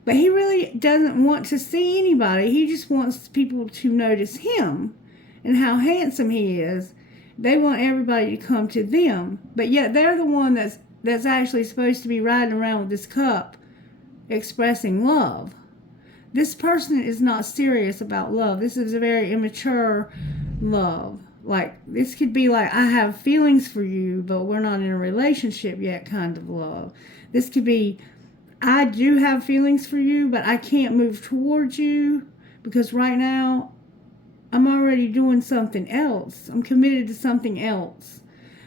But he really doesn't want to see anybody. He just wants people to notice him and how handsome he is. They want everybody to come to them. But yet they're the one that's actually supposed to be riding around with this cup expressing love. This person is not serious about love. This is a very immature love. Like, this could be like, I have feelings for you, but we're not in a relationship yet kind of love. This could be, I do have feelings for you, but I can't move towards you because right now I'm already doing something else. I'm committed to something else.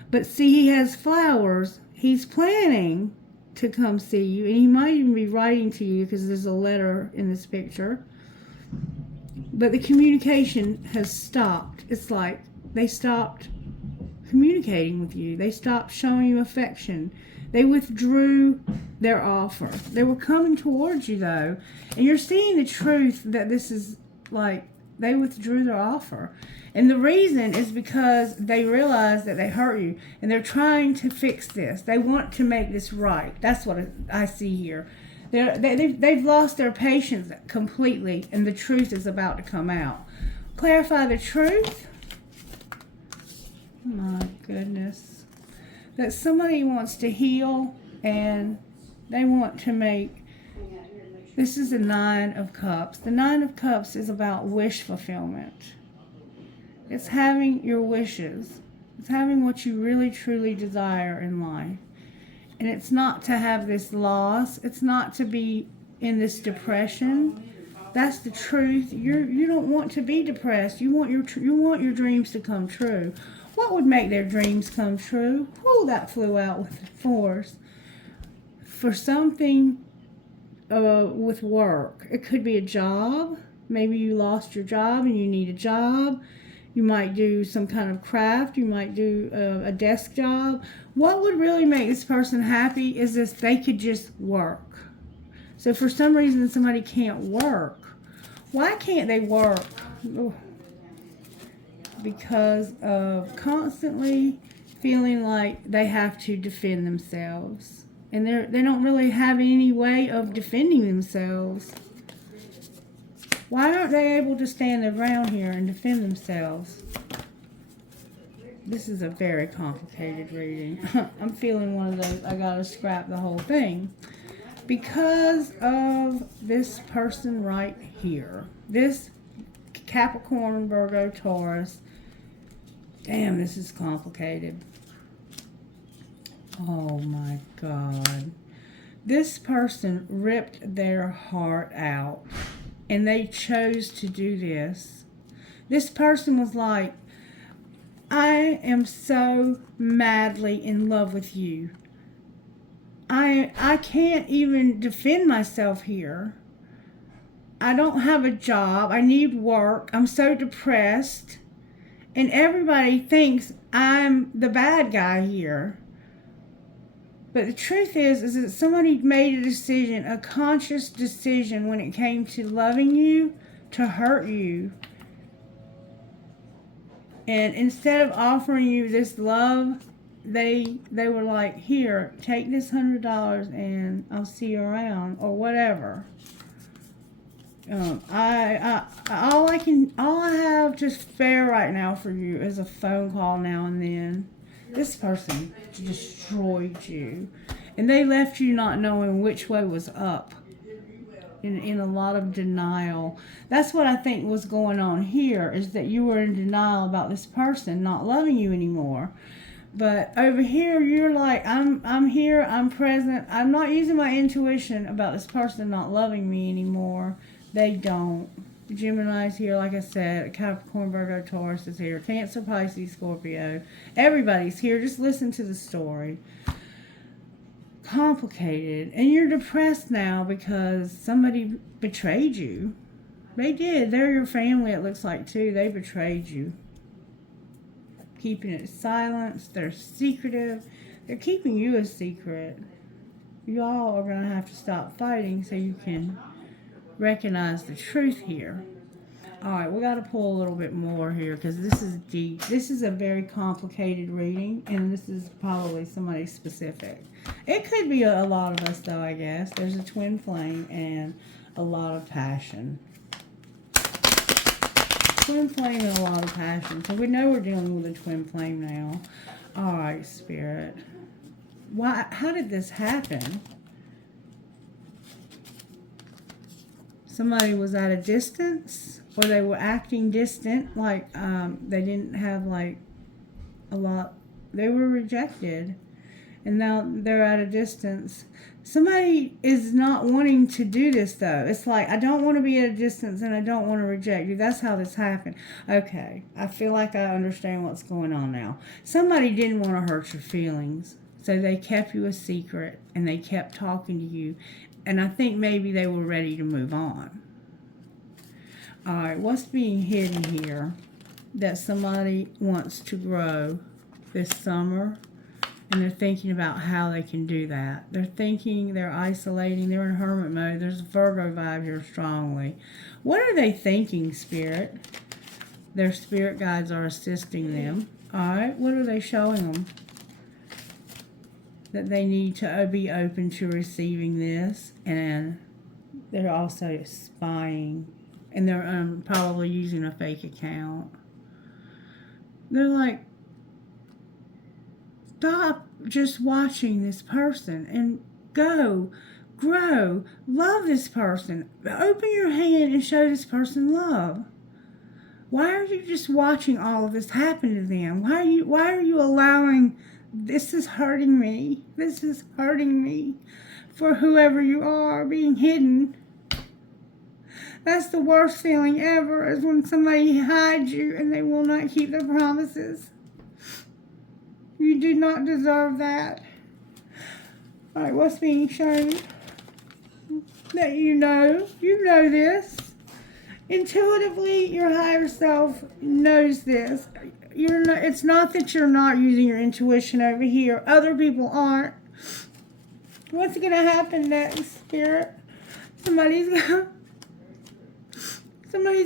But see, he has flowers. He's planning to come see you, and he might even be writing to you because there's a letter in this picture. But the communication has stopped. It's like they stopped communicating with you. They stopped showing you affection. They withdrew their offer. They were coming towards you though, and you're seeing the truth that this is like they withdrew their offer. And the reason is because they realize that they hurt you, and they're trying to fix this. They want to make this right. That's what I see here. They've lost their patience completely, and the truth is about to come out. Clarify the truth. My goodness. That somebody wants to heal, and they want to make. This is the Nine of Cups. The Nine of Cups is about wish fulfillment. It's having your wishes. It's having what you really, truly desire in life. And it's not to have this loss. It's not to be in this depression. That's the truth. You don't want to be depressed. You want your dreams to come true. What would make their dreams come true? Oh, that flew out with force. For something with work. It could be a job. Maybe you lost your job and you need a job. You might do some kind of craft. You might do a desk job. What would really make this person happy is if they could just work. So for some reason somebody can't work. Why can't they work? Because of constantly feeling like they have to defend themselves. And they don't really have any way of defending themselves. Why aren't they able to stand their ground here and defend themselves? This is a very complicated reading. I'm feeling one of those, I gotta scrap the whole thing. Because of this person right here. This Capricorn, Virgo, Taurus. Damn, this is complicated. Oh my God. This person ripped their heart out. And they chose to do this. This person was like, I am so madly in love with you. I can't even defend myself here. I don't have a job. I need work. I'm so depressed. And everybody thinks I'm the bad guy here. But the truth is that somebody made a decision, a conscious decision when it came to loving you, to hurt you. And instead of offering you this love, they were like, here, take this $100 and I'll see you around, or whatever. All I have to spare right now for you is a phone call now and then. This person destroyed you. And they left you not knowing which way was up. In a lot of denial. That's what I think was going on here, is that you were in denial about this person not loving you anymore. But over here, you're like, I'm here, I'm present. I'm not using my intuition about this person not loving me anymore. They don't. Gemini's here, like I said. Capricorn, Virgo, Taurus is here. Cancer, Pisces, Scorpio. Everybody's here. Just listen to the story. Complicated. And you're depressed now because somebody betrayed you. They did. They're your family, it looks like, too. They betrayed you. Keeping it silent. They're secretive. They're keeping you a secret. You all are going to have to stop fighting so you can recognize the truth here. Alright, we got to pull a little bit more here because this is deep. This is a very complicated reading, and this is probably somebody specific. It could be a lot of us, though, I guess. There's a twin flame and a lot of passion. Twin flame and a lot of passion. So we know we're dealing with a twin flame now. Alright, Spirit. Why? How did this happen? Somebody was at a distance, or they were acting distant, like they didn't have like a lot. They were rejected, and now they're at a distance. Somebody is not wanting to do this, though. It's like, I don't want to be at a distance, and I don't want to reject you. That's how this happened. Okay, I feel like I understand what's going on now. Somebody didn't want to hurt your feelings, so they kept you a secret, and they kept talking to you. And I think maybe they were ready to move on. Alright, what's being hidden here? That somebody wants to grow this summer. And they're thinking about how they can do that. They're thinking, they're isolating, they're in hermit mode. There's a Virgo vibe here strongly. What are they thinking, Spirit? Their spirit guides are assisting them. Alright, what are they showing them? That they need to be open to receiving this, and they're also spying, and they're probably using a fake account. They're like, stop just watching this person and go, grow, love this person. Open your hand and show this person love. Why are you just watching all of this happen to them? Why are you allowing? This is hurting me. This is hurting me. For whoever you are, being hidden. That's the worst feeling ever, is when somebody hides you and they will not keep their promises. You do not deserve that. Alright, what's being shown? That you know this. Intuitively, your higher self knows this. You're not, it's not that you're not using your intuition over here. Other people aren't. What's going to happen next, Spirit? Somebody's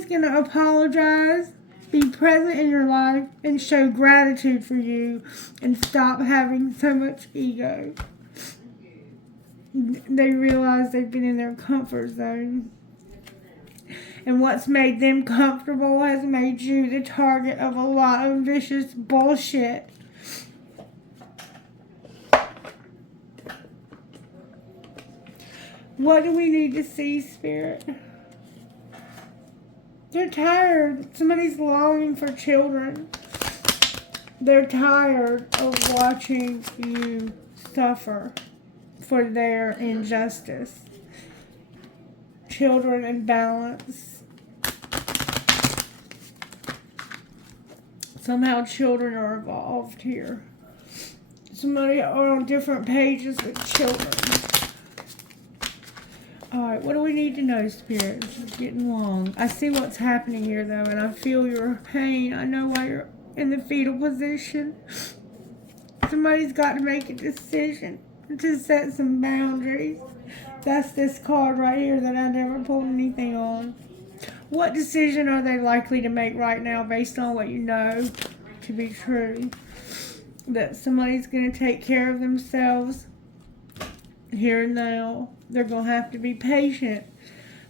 going to apologize, be present in your life, and show gratitude for you, and stop having so much ego. They realize they've been in their comfort zone. And what's made them comfortable has made you the target of a lot of vicious bullshit. What do we need to see, Spirit? They're tired. Somebody's longing for children. They're tired of watching you suffer for their injustice. Children and balance. Somehow children are involved here. Somebody are on different pages with children. Alright, what do we need to know, Spirit? This is getting long. I see what's happening here, though, and I feel your pain. I know why you're in the fetal position. Somebody's got to make a decision to set some boundaries. That's this card right here that I never pulled anything on. What decision are they likely to make right now based on what you know to be true? That somebody's going to take care of themselves here and now. They're going to have to be patient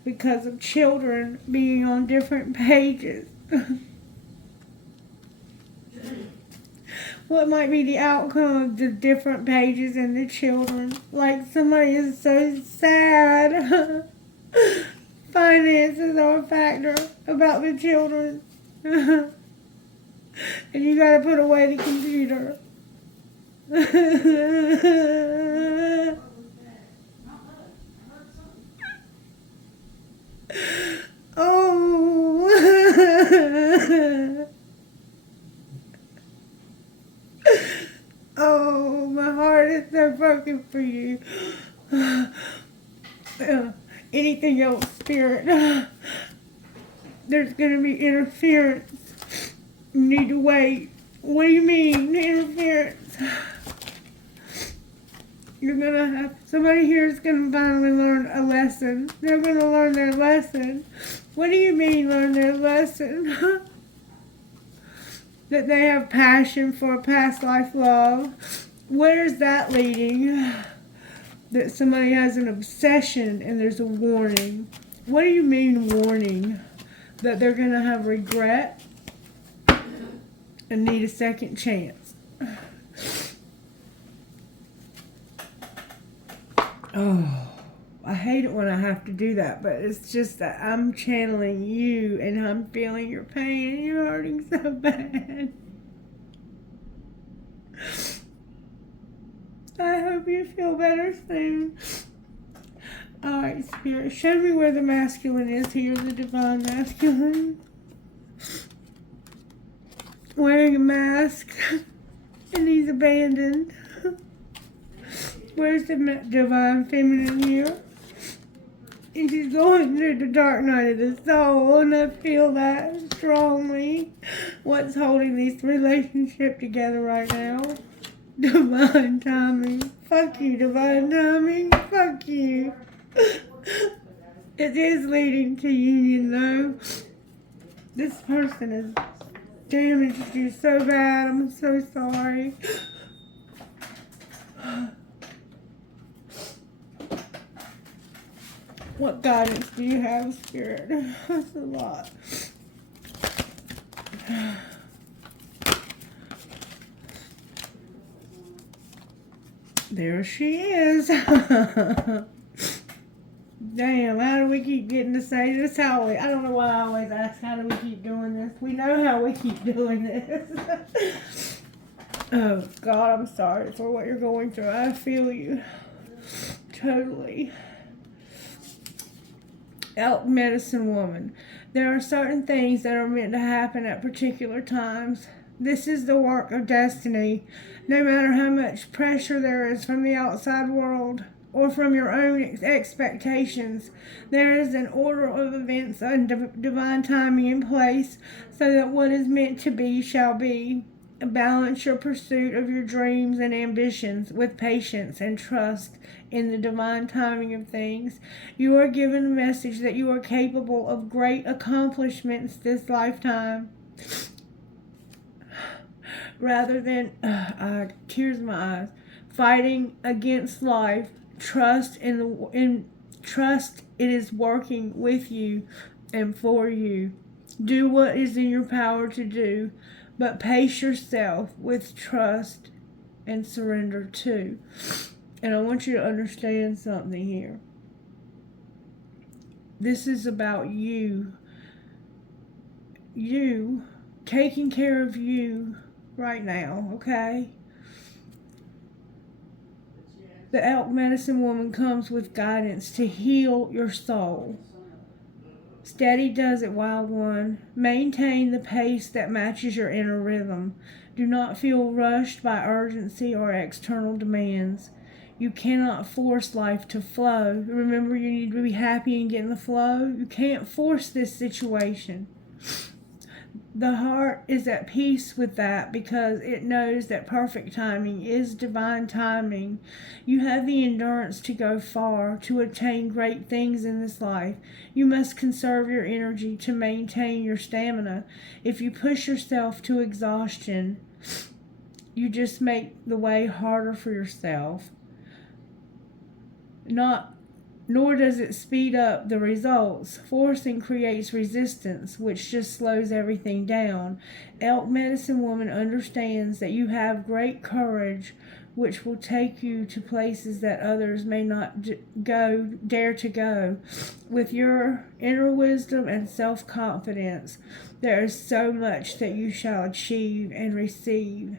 because of children being on different pages. What might be the outcome of the different pages and the children? Like, somebody is so sad. Finances are a factor about the children. And you gotta put away the computer. Oh. Oh, my heart is so broken for you. Anything else, Spirit? There's going to be interference. You need to wait. What do you mean, interference? You're going to have... Somebody here is going to finally learn a lesson. They're going to learn their lesson. What do you mean, learn their lesson? That they have passion for past life love. Where's that leading? That somebody has an obsession and there's a warning. What do you mean warning? That they're going to have regret and need a second chance. Oh, I hate it when I have to do that, but it's just that I'm channeling you and I'm feeling your pain and you're hurting so bad. I hope you feel better soon. Alright, Spirit, show me where the masculine is here, the divine masculine. Wearing a mask and he's abandoned. Where's the divine feminine here? And she's going through the dark night of the soul, and I feel that strongly. What's holding this relationship together right now? Divine timing. Fuck you, divine timing. Fuck you. It is leading to union, though. This person has damaged you so bad. I'm so sorry. What guidance do you have, Spirit? That's a lot. There she is. Damn, how do we keep getting to say this? I don't know why I always ask, how do we keep doing this? We know how we keep doing this. Oh, God, I'm sorry for what you're going through. I feel you. Totally. Elk medicine woman. There are certain things that are meant to happen at particular times. This is the work of destiny. No matter how much pressure there is from the outside world, or from your own expectations. There is an order of events and divine timing in place so that what is meant to be shall be. Balance your pursuit of your dreams and ambitions with patience and trust in the divine timing of things. You are given a message that you are capable of great accomplishments this lifetime. Rather than tears in my eyes, fighting against life, trust trust it is working with you and for you. Do what is in your power to do, but pace yourself with trust and surrender too. And I want you to understand something here. This is about you. You taking care of you right now, okay? The elk medicine woman comes with guidance to heal your soul. Steady does it, wild one. Maintain the pace that matches your inner rhythm. Do not feel rushed by urgency or external demands. You cannot force life to flow. Remember, you need to be happy and get in the flow. You can't force this situation. The heart is at peace with that because it knows that perfect timing is divine timing. You have the endurance to go far, to attain great things in this life. You must conserve your energy to maintain your stamina. If you push yourself to exhaustion, you just make the way harder for yourself. Nor does it speed up the results. Forcing creates resistance, which just slows everything down. Elk medicine woman understands that you have great courage, which will take you to places that others may not dare to go. With your inner wisdom and self-confidence, there is so much that you shall achieve and receive.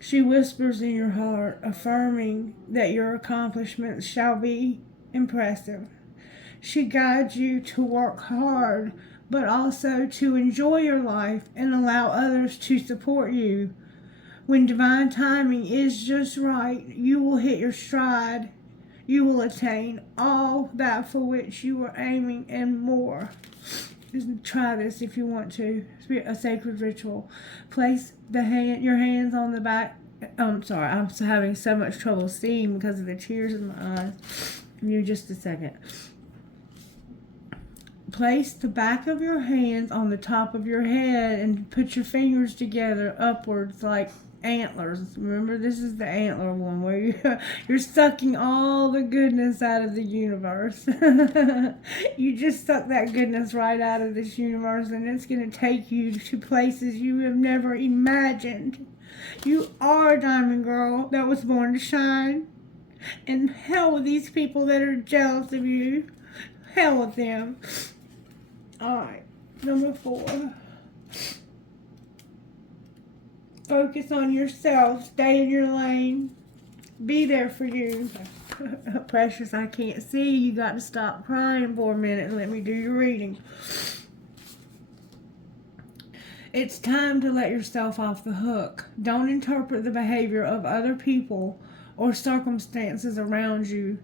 She whispers in your heart, affirming that your accomplishments shall be impressive. She guides you to work hard, but also to enjoy your life and allow others to support you. When divine timing is just right, you will hit your stride. You will attain all that for which you are aiming and more. Just try this if you want to. It's a sacred ritual. Place your hands on the back. I'm having so much trouble seeing because of the tears in my eyes. Give me just a second. Place the back of your hands on the top of your head and put your fingers together upwards like antlers. Remember, this is the antler one where you're sucking all the goodness out of the universe. You just suck that goodness right out of this universe, and it's going to take you to places you have never imagined. You are a diamond girl that was born to shine. And hell with these people that are jealous of you. Hell with them. Alright, number 4. Focus on yourself. Stay in your lane. Be there for you. Precious, I can't see. You got to stop crying for a minute and let me do your reading. It's time to let yourself off the hook. Don't interpret the behavior of other people or circumstances around you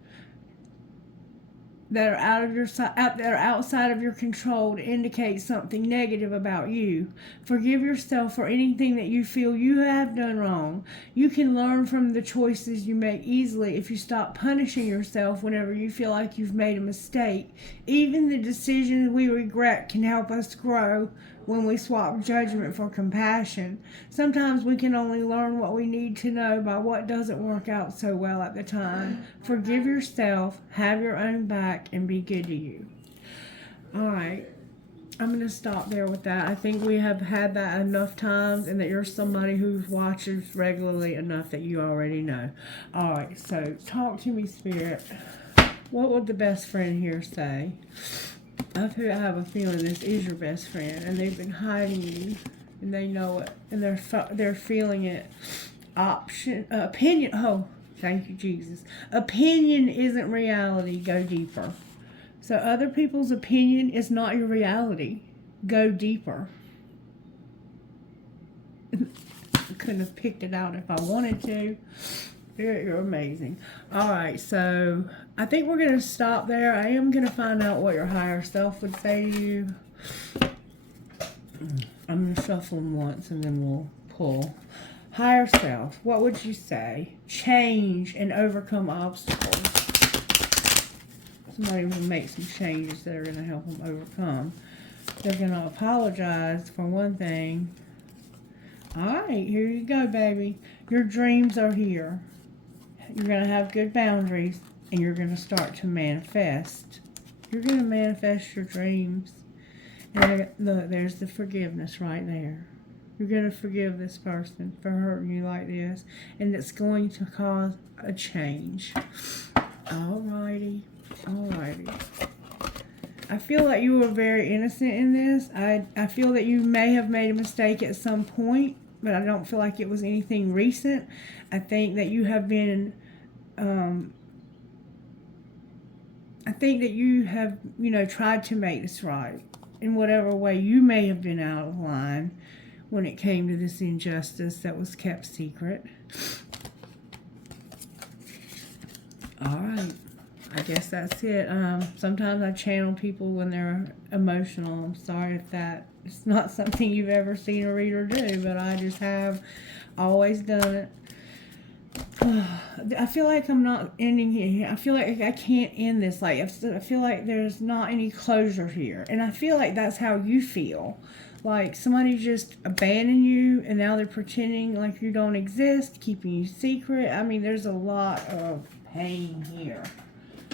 that are outside of your control to indicate something negative about you. Forgive yourself for anything that you feel you have done wrong. You can learn from the choices you make easily if you stop punishing yourself whenever you feel like you've made a mistake. Even the decisions we regret can help us grow when we swap judgment for compassion. Sometimes we can only learn what we need to know by what doesn't work out so well at the time. Forgive yourself, have your own back, and be good to you. Alright, I'm going to stop there with that. I think we have had that enough times, and that you're somebody who watches regularly enough that you already know. Alright, so talk to me, Spirit. What would the best friend here say? I have a feeling this is your best friend, and they've been hiding you, and they know it, and they're feeling it. Opinion. Oh, thank you, Jesus. Opinion isn't reality. Go deeper. So other people's opinion is not your reality. Go deeper. I couldn't have picked it out if I wanted to. You're amazing. All right, so I think we're going to stop there. I am going to find out what your higher self would say to you. I'm going to shuffle them once and then we'll pull. Higher self, what would you say? Change and overcome obstacles. Somebody will make some changes that are going to help them overcome. They're going to apologize for one thing. All right, here you go, baby. Your dreams are here. You're going to have good boundaries, and you're going to start to manifest. You're going to manifest your dreams. And look, there's the forgiveness right there. You're going to forgive this person for hurting you like this, and it's going to cause a change. Alrighty. I feel like you were very innocent in this. I feel that you may have made a mistake at some point, but I don't feel like it was anything recent. I think that you have been, I think that you have, tried to make this right in whatever way you may have been out of line when it came to this injustice that was kept secret. All right. I guess that's it. Sometimes I channel people when they're emotional. I'm sorry if it's not something you've ever seen a reader do, but I just have always done it. I feel like I'm not ending here. I feel like I can't end this. Like I feel like there's not any closure here, and I feel like that's how you feel. Like somebody just abandoned you, and now they're pretending like you don't exist, keeping you secret. I mean, there's a lot of pain here.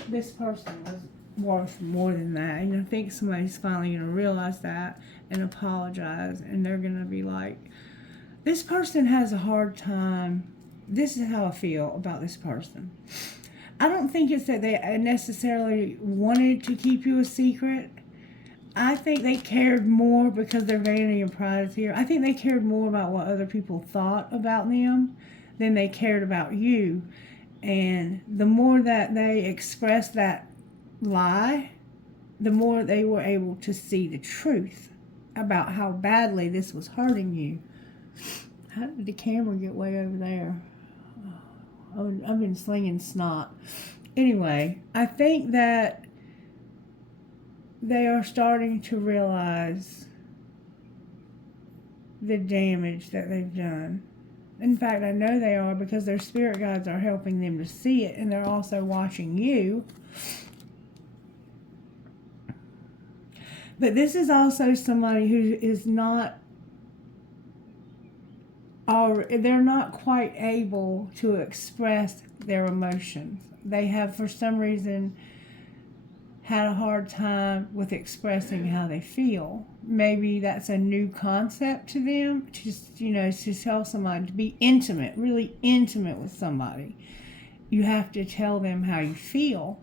This person was worth more than that, and I think somebody's finally going to realize that and apologize, and they're going to be like, this person has a hard time. This is how I feel about this person. I don't think it's that they necessarily wanted to keep you a secret. I think they cared more because their vanity and pride is here. I think they cared more about what other people thought about them than they cared about you. And the more that they expressed that lie, the more they were able to see the truth about how badly this was hurting you. How did the camera get way over there? Oh, I've been slinging snot. Anyway, I think that they are starting to realize the damage that they've done. In fact, I know they are because their spirit guides are helping them to see it, and they're also watching you. But this is also somebody who is not, they're not quite able to express their emotions. They have, for some reason, had a hard time with expressing how they feel. Maybe that's a new concept to them, to tell somebody, to be intimate, really intimate with somebody. You have to tell them how you feel.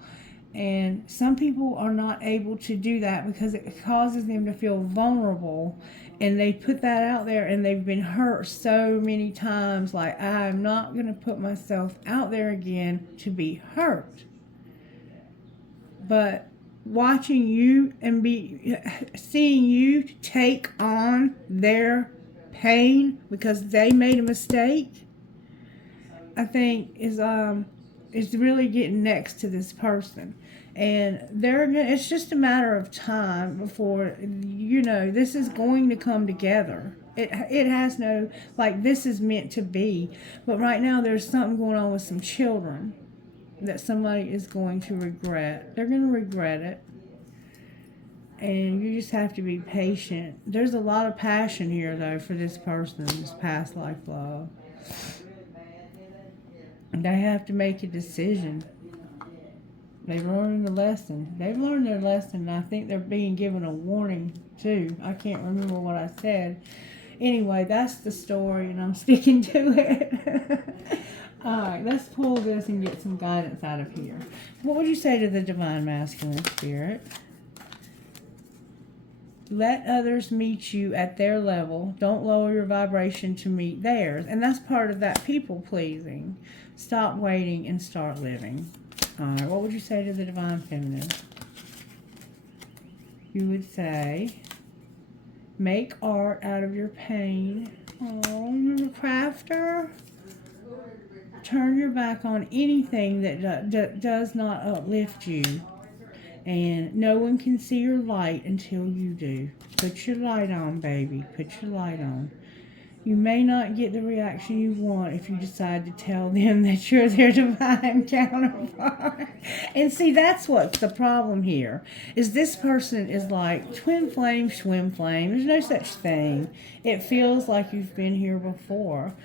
And some people are not able to do that because it causes them to feel vulnerable, and they put that out there and they've been hurt so many times, like, I'm not going to put myself out there again to be hurt. But watching you and seeing you take on their pain because they made a mistake, I think is really getting next to this person. And it's just a matter of time before, this is going to come together. It has no, this is meant to be. But right now there's something going on with some children that somebody is going to regret. They're going to regret it. And you just have to be patient. There's a lot of passion here, though, for this person, this past life love. They have to make a decision. They've learned the lesson. They've learned their lesson, and I think they're being given a warning, too. I can't remember what I said. Anyway, that's the story, and I'm sticking to it. All right, let's pull this and get some guidance out of here. What would you say to the Divine Masculine Spirit? Let others meet you at their level. Don't lower your vibration to meet theirs. And that's part of that people pleasing. Stop waiting and start living. All right, what would you say to the Divine Feminine? You would say, make art out of your pain. Oh, you're a crafter. turn your back on anything that does not uplift you. And no one can see your light until you do. Put your light on, baby. Put your light on. You may not get the reaction you want if you decide to tell them that you're their divine counterpart. And see, that's what's the problem here. Is this person is like twin flame, swim flame. There's no such thing. It feels like you've been here before.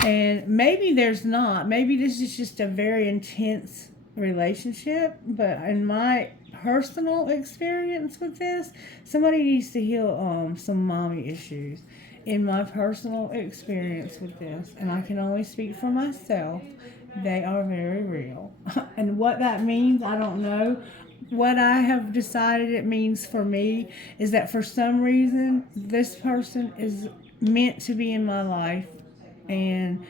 And maybe there's not. Maybe this is just a very intense relationship. But in my personal experience with this, somebody needs to heal some mommy issues. In my personal experience with this, and I can only speak for myself, they are very real. And what that means, I don't know. What I have decided it means for me is that for some reason, this person is meant to be in my life, and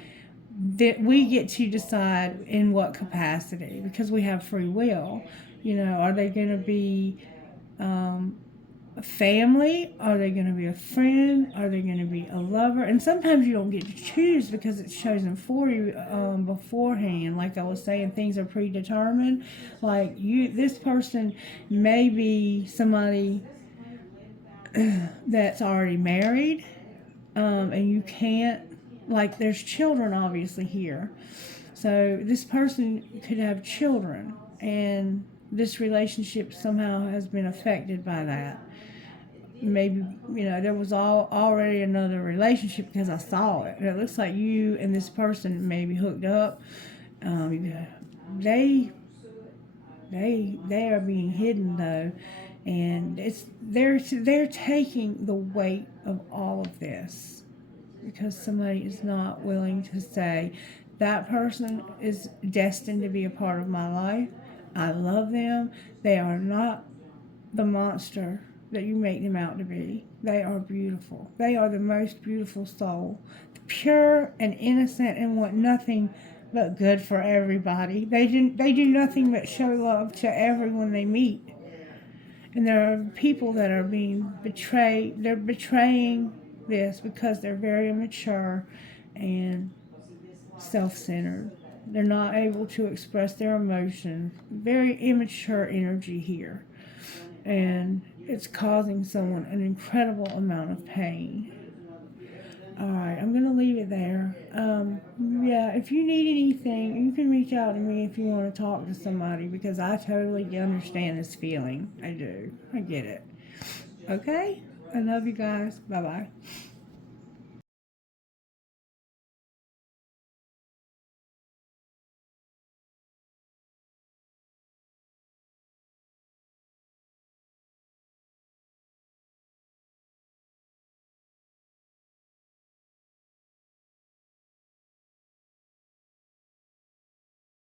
that we get to decide in what capacity, because we have free will. Are they going to be a family? Are they going to be a friend? Are they going to be a lover? And sometimes you don't get to choose because it's chosen for you beforehand. Like I was saying, things are predetermined. Like this person may be somebody that's already married, and you can't, like, there's children obviously here. So this person could have children, and this relationship somehow has been affected by that. Maybe, there was already another relationship because I saw it. And it looks like you and this person maybe hooked up. They are being hidden though, and they're taking the weight of all of this because somebody is not willing to say that person is destined to be a part of my life. I love them. They are not the monster that you make them out to be. They are beautiful. They are the most beautiful soul, pure and innocent, and want nothing but good for everybody. They do nothing but show love to everyone they meet. And there are people that are being betrayed. They're betraying this because they're very immature and self-centered. They're not able to express their emotions. Very immature energy here. And it's causing someone an incredible amount of pain. All right, I'm going to leave it there. If you need anything, you can reach out to me if you want to talk to somebody, because I totally understand this feeling. I do. I get it. Okay? I love you guys. Bye-bye.